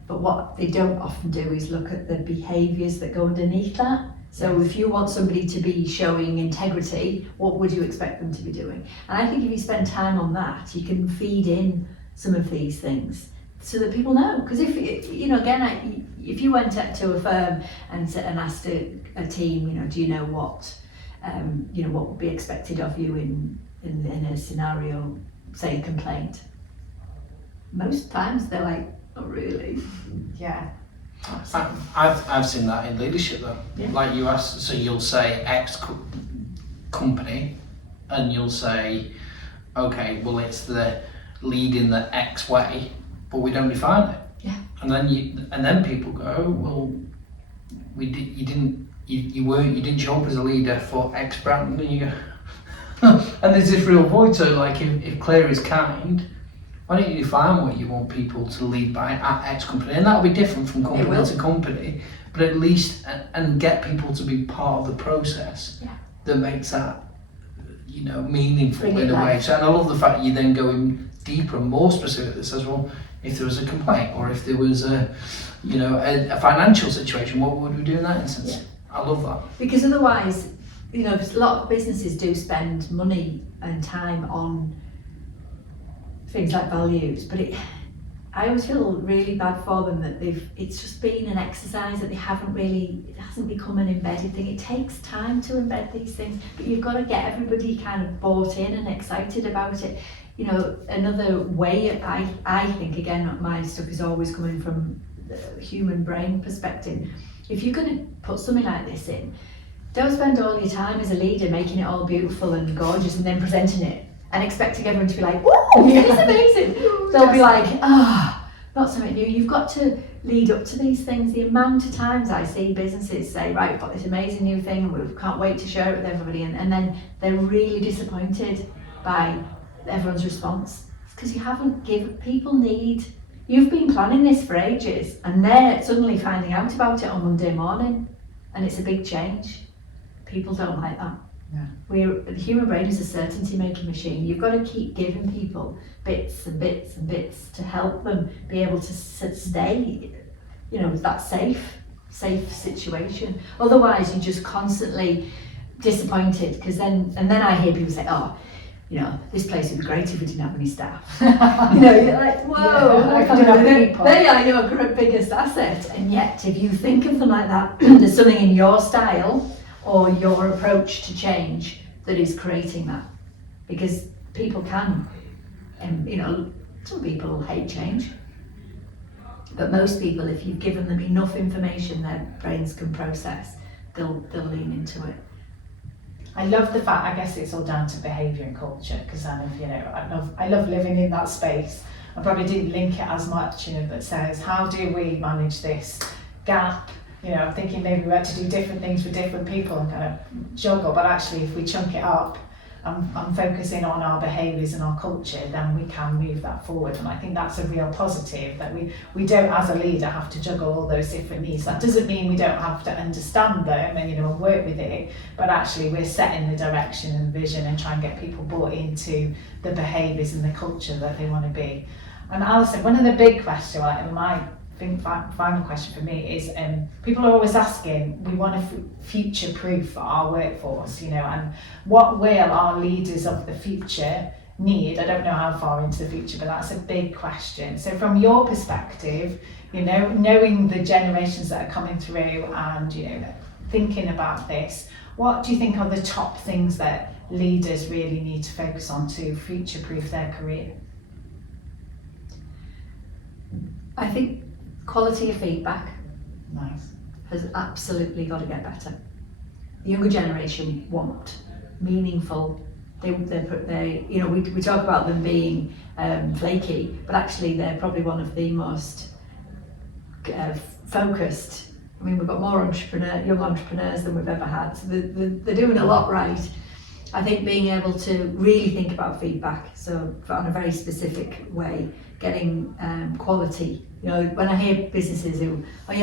but what they don't often do is look at the behaviours that go underneath that. So if you want somebody to be showing integrity, what would you expect them to be doing? And I think if you spend time on that, you can feed in some of these things so that people know. Because if, you know, again, if you went to a firm and asked a team, you know, do you know what, you know, what would be expected of you in a scenario, say a complaint? Most times they're like, oh really? Yeah. I've seen that in leadership though. Yeah. Like you ask, so you'll say X company, and you'll say, okay, well it's the lead in the X way, but we don't define it. Yeah. And then people go, well, you didn't show up as a leader for X brand, and you go, and there's this real void. So like if Claire is kind, why don't you define what you want people to lead by at X company? And that'll be different from company to company, but at least, and get people to be part of the process that makes that, you know, meaningful in a way. So, and I love the fact you then go in deeper and more specific that says, well, if there was a complaint or if there was a a financial situation, what would we do in that instance? Yeah. I love that. Because otherwise, you know, a lot of businesses do spend money and time on things like values, but I always feel really bad for them that it's just been an exercise that it hasn't become an embedded thing. It takes time to embed these things, but you've got to get everybody kind of bought in and excited about it. You know, another way I think, again, my stuff is always coming from the human brain perspective. If you're going to put something like this in, don't spend all your time as a leader making it all beautiful and gorgeous and then presenting it and expecting everyone to be like, whoa, it's amazing. They'll be like, not something new. You've got to lead up to these things. The amount of times I see businesses say, right, we've got this amazing new thing, we can't wait to share it with everybody, and then they're really disappointed by everyone's response. It's because you haven't given, you've been planning this for ages, and they're suddenly finding out about it on Monday morning, and it's a big change. People don't like that. Yeah. The human brain is a certainty making machine. You've got to keep giving people bits and bits and bits to help them be able to stay, that safe situation. Otherwise you're just constantly disappointed, because then I hear people say, oh, this place would be great if we didn't have any staff. You're like, whoa, they are your biggest asset. And yet if you think of them like that, there's something in your style or your approach to change that is creating that. Because people can, some people hate change, but most people, if you've given them enough information their brains can process, they'll lean into it. I love the fact, I guess it's all down to behaviour and culture, because I love living in that space. I probably didn't link it as much, that says, how do we manage this gap? I'm thinking maybe we had to do different things for different people and kind of juggle, but actually if we chunk it up and focusing on our behaviours and our culture, then we can move that forward. And I think that's a real positive, that we don't, as a leader, have to juggle all those different needs. That doesn't mean we don't have to understand them and work with it, but actually we're setting the direction and vision and try and get people bought into the behaviours and the culture that they want to be. And Alison, one of the big questions, final question for me is, people are always asking, we want to future-proof our workforce, and what will our leaders of the future need? I don't know how far into the future, but that's a big question. So from your perspective, knowing the generations that are coming through and, thinking about this, what do you think are the top things that leaders really need to focus on to future-proof their career? I think quality of feedback Nice. has absolutely got to get better. The younger generation want meaningful. We talk about them being flaky, but actually they're probably one of the most focused. I mean, we've got more young entrepreneurs than we've ever had, so they're doing a lot right. I think being able to really think about feedback, so on a very specific way, getting quality. When I hear businesses who, we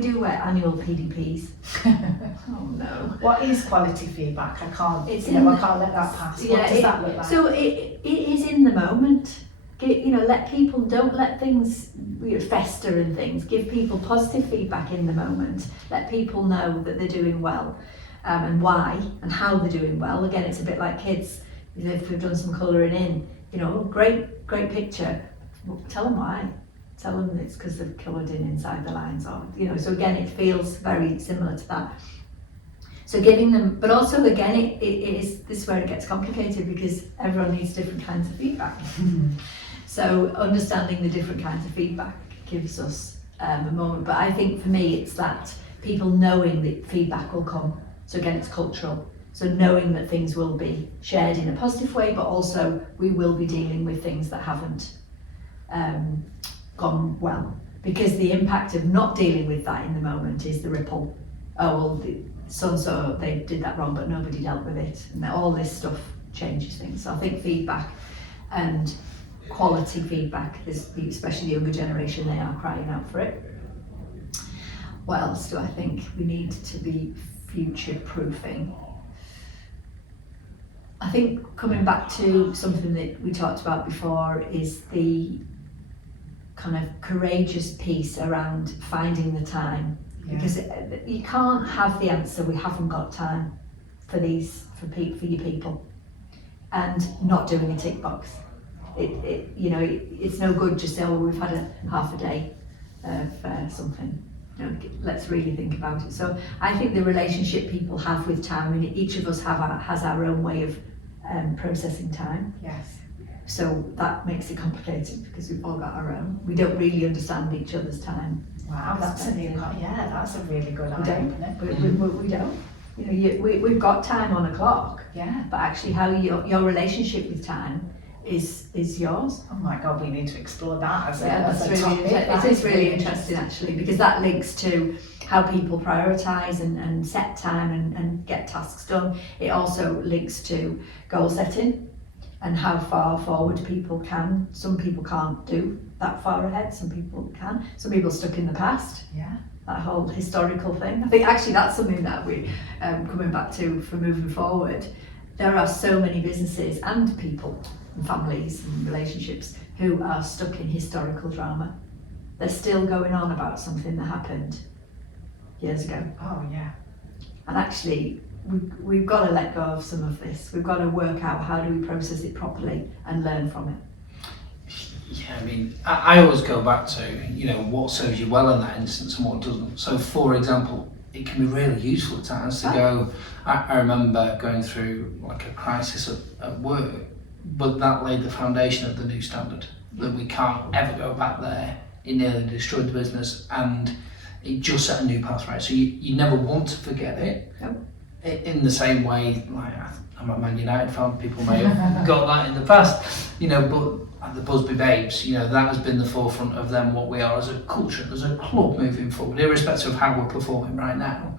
do annual PDPs. Oh no. What is quality feedback? I can't let that pass. What does that look like? So it is in the moment. Let people, don't let things fester and things. Give people positive feedback in the moment. Let people know that they're doing well. And why and how they're doing well. Again, it's a bit like kids. If we've done some colouring in, great picture. Well, tell them why. Tell them it's because they've coloured in inside the lines, or So again, it feels very similar to that. So giving them, but also again, it is this is where it gets complicated, because everyone needs different kinds of feedback. So understanding the different kinds of feedback gives us a moment. But I think for me, it's that people knowing that feedback will come. So again, it's cultural. So knowing that things will be shared in a positive way, but also we will be dealing with things that haven't gone well. Because the impact of not dealing with that in the moment is the ripple. Oh, well, so they did that wrong, but nobody dealt with it. And all this stuff changes things. So I think feedback and quality feedback, especially the younger generation, they are crying out for it. What else do I think we need to be future-proofing? I think coming back to something that we talked about before is the kind of courageous piece around finding the time. Yeah. Because you can't have the answer, we haven't got time for your people, and not doing a tick box. It's no good just saying, we've had a half a day of something. Let's really think about it. So I think the relationship people have with time, and each of us has our own way of processing time. Yes. So that makes it complicated, because we've all got our own. We don't really understand each other's time. Wow, that's a really good idea. We don't. We've got time on a clock. Yeah. But actually, how your relationship with time is yours. Oh my God, we need to explore that as a, Yeah, as that's a really topic. That it is really interesting actually, because that links to how people prioritise and set time and get tasks done. It also links to goal setting and how far forward people can. Some people can't do that far ahead, some people can. Some people are stuck in the past. Yeah. That whole historical thing. I think actually that's something that we, coming back to for moving forward, there are so many businesses and people and families and relationships who are stuck in historical drama. They're still going on about something that happened years ago. Oh yeah. And actually, we've got to let go of some of this. We've got to work out how do we process it properly and learn from it. Yeah, I mean, I always go back to, what serves you well in that instance and what doesn't. So, for example, it can be really useful at times to go. I remember going through like a crisis at work, but that laid the foundation of the new standard, that we can't ever go back there. It nearly destroyed the business, and it just set a new path, right? So you never want to forget it. Nope. In the same way, like I'm a Man United fan, people may have got that in the past, but the Busby Babes, that has been the forefront of them, what we are as a culture, as a club moving forward, irrespective of how we're performing right now.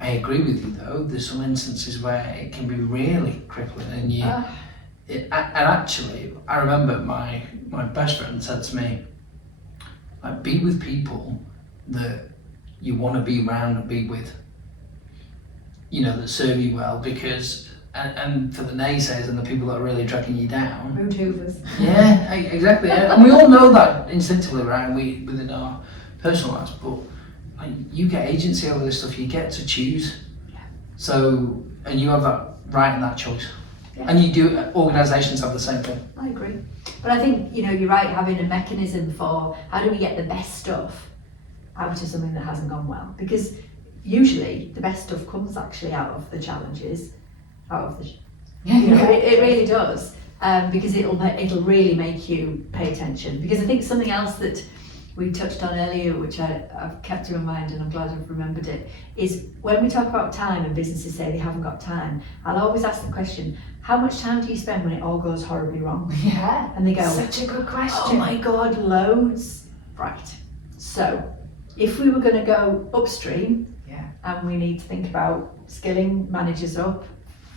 I agree with you though, there's some instances where it can be really crippling, and and actually, I remember my best friend said to me, like, be with people that you want to be around and be with, that serve you well, because and for the naysayers and the people that are really dragging you down. Mood hoovers. Yeah, exactly. And we all know that instinctively, right? And we within our personal lives, but like, you get agency over this stuff. You get to choose. Yeah. So, and you have that right in that choice. Yeah. And you do. Organisations have the same thing. I agree. But I think, you're right, having a mechanism for how do we get the best stuff out of something that hasn't gone well. Because usually the best stuff comes actually out of the challenges, it really does. Because it'll really make you pay attention. Because I think something else that we touched on earlier, which I've kept in mind and I'm glad I've remembered it, is when we talk about time and businesses say they haven't got time, I'll always ask the question, how much time do you spend when it all goes horribly wrong? Yeah. And they go, such a good question. oh my God, loads. Right. So if we were going to go upstream, and we need to think about skilling managers up,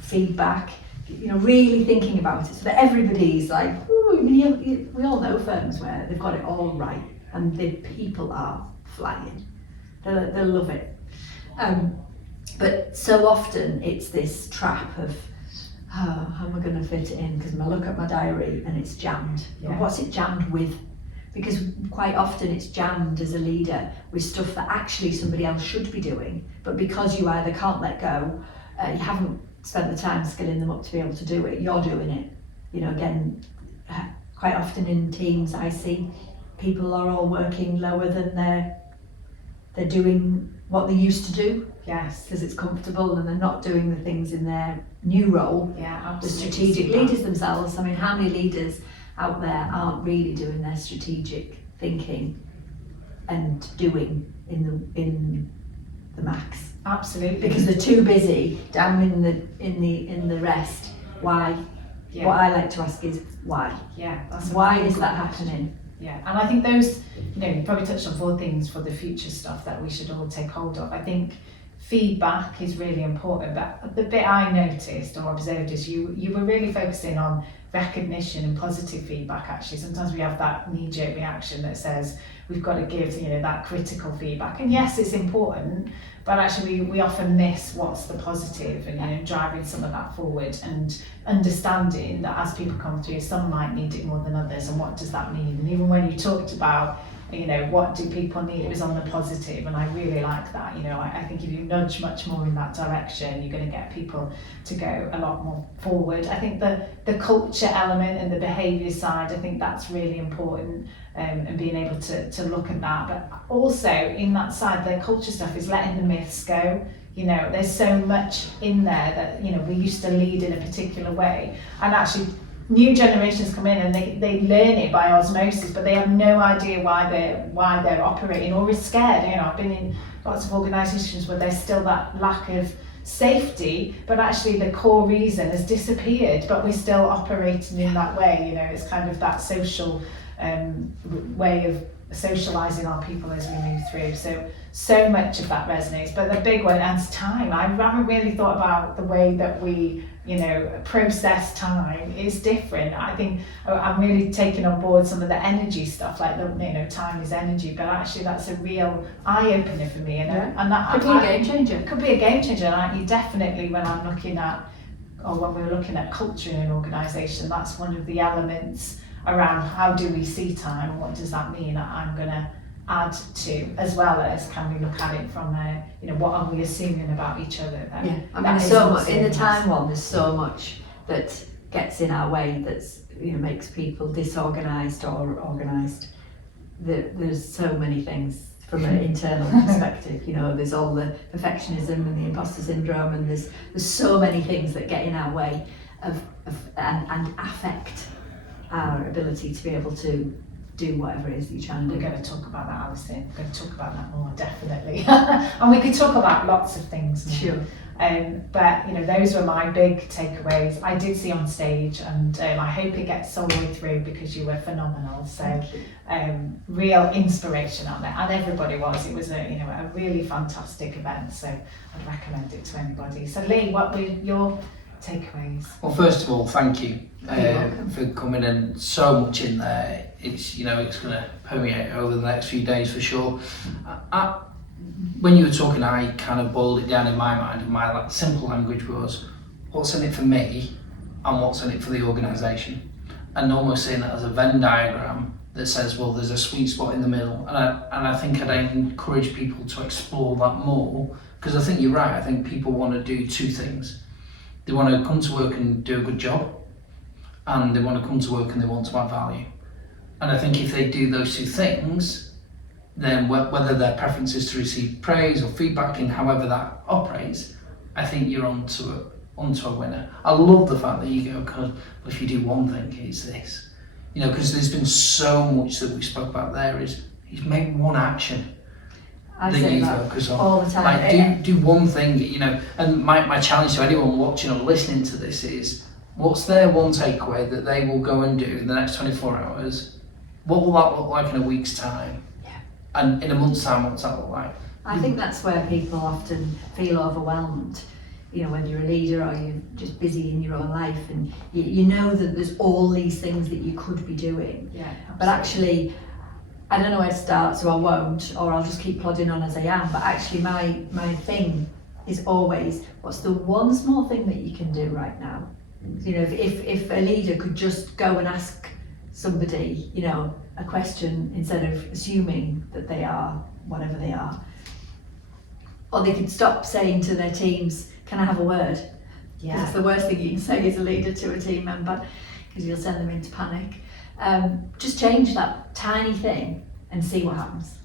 feedback, really thinking about it so that everybody's like, ooh, we all know firms where they've got it all right and the people are flying. They'll love it. But so often it's this trap of, how am I going to fit it in? Because I look at my diary and it's jammed. Yeah. But what's it jammed with? Because quite often it's jammed as a leader with stuff that actually somebody else should be doing, but because you either can't let go, you haven't spent the time skilling them up to be able to do it, you're doing it. Again, quite often in teams I see people are all working lower than they're doing what they used to do. Yes. Because it's comfortable and they're not doing the things in their new role. Yeah, The absolutely. strategic leaders themselves. I mean, how many leaders out there aren't really doing their strategic thinking and doing in the max? Absolutely. Because they're too busy down in the rest. Why? Yeah. What I like to ask is why? Yeah. That's a Why really is good that question. happening? Yeah, and I think those, you probably touched on 4 things for the future stuff that we should all take hold of. I think feedback is really important, but the bit I noticed or observed is you were really focusing on recognition and positive feedback. Actually, sometimes we have that knee-jerk reaction that says we've got to give that critical feedback, and yes, it's important, but actually we often miss what's the positive and driving some of that forward and understanding that as people come through, some might need it more than others, and what does that mean? And even when you talked about what do people need, it was on the positive, and I really like that. I think if you nudge much more in that direction, you're going to get people to go a lot more forward. I think the culture element and the behaviour side, I think that's really important, and being able to look at that. But also in that side, the culture stuff is letting the myths go. There's so much in there that we used to lead in a particular way, and actually new generations come in and they learn it by osmosis, but they have no idea why they're operating or is scared. I've been in lots of organisations where there's still that lack of safety, but actually the core reason has disappeared, but we're still operating in that way. You know, it's kind of that social way of socializing our people as we move through. So much of that resonates, but the big one is time. I haven't really thought about the way that we, you know, process time is different. I think I'm really taking on board some of the energy stuff, like the, you know, time is energy, but actually that's a real eye-opener for me, and that could be a game changer. Could be a game changer, and you definitely, when I'm looking at, or when we're looking at culture in an organisation, that's one of the elements around how do we see time and what does that mean that I'm going to add to, as well as can we look at it from you know, what are we assuming about each other then? Yeah, I mean, so much in the time one, there's so much that gets in our way that's, you know, makes people disorganised or organised. There's so many things from an internal perspective, you know, there's all the perfectionism and the imposter syndrome, and there's so many things that get in our way and affect our ability to be able to do whatever it is that you're trying to do. We're going to talk about that, Alison. We're going to talk about that more, definitely. And we could talk about lots of things more. Sure. But you know, those were my big takeaways. I did see on stage, and I hope it gets all the way through because you were phenomenal. So real inspiration on it, and everybody was. It was a really fantastic event. So I'd recommend it to anybody. So Lee, what were your takeaways? Well, first of all, thank you for coming in. So much in there. It's, you know, it's going to permeate over the next few days for sure. When you were talking, I kind of boiled it down in my mind, and my simple language was, what's in it for me and what's in it for the organisation? And almost seeing it as a Venn diagram that says, well, there's a sweet spot in the middle. And I think I'd encourage people to explore that more, because I think you're right. I think people want to do two things. They want to come to work and do a good job, and they want to come to work and they want to add value. And I think if they do those two things, then whether their preference is to receive praise or feedback in however that operates, I think you're onto a winner. I love the fact that you go, because if you do one thing, it's this. You know, because there's been so much that we spoke about there is make one action that you focus on. All the time. Like do one thing, you know, and my challenge to anyone watching or listening to this is, what's their one takeaway that they will go and do in the next 24 hours? What will that look like in a week's time? Yeah. And in a month's time, what's that look like? I think that's where people often feel overwhelmed, you know, when you're a leader or you're just busy in your own life, and you know that there's all these things that you could be doing. Yeah, absolutely. But actually, I don't know where to start, so I won't, or I'll just keep plodding on as I am. But actually my thing is always, what's the one small thing that you can do right now? You know, if a leader could just go and ask somebody, you know, a question instead of assuming that they are whatever they are. Or they could stop saying to their teams, can I have a word? Yeah. Because it's the worst thing you can say as a leader to a team member, because you'll send them into panic. Just change that tiny thing and see what happens.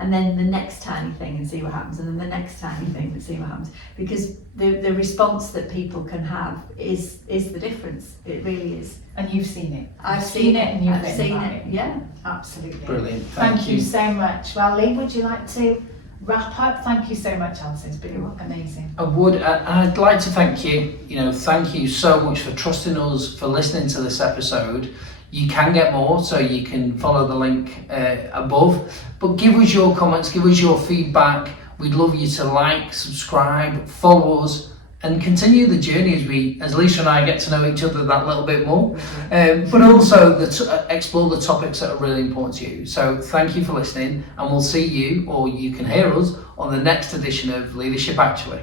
And then the next tiny thing and see what happens, and then the next tiny thing and see what happens. Because the response that people can have is the difference. It really is. And you've seen it. I've seen it, and you've I've seen about it. Yeah. Absolutely. Brilliant. Thank you so much. Well, Lee, would you like to wrap up? Thank you so much, Alison. It's been amazing. I would, and I'd like to thank you. You know, thank you so much for trusting us, for listening to this episode. You can get more, so you can follow the link above. But give us your comments, give us your feedback. We'd love you to like, subscribe, follow us, and continue the journey as Lisa and I get to know each other that little bit more. But also explore the topics that are really important to you. So thank you for listening, and we'll see you, or you can hear us, on the next edition of Leadership Actually.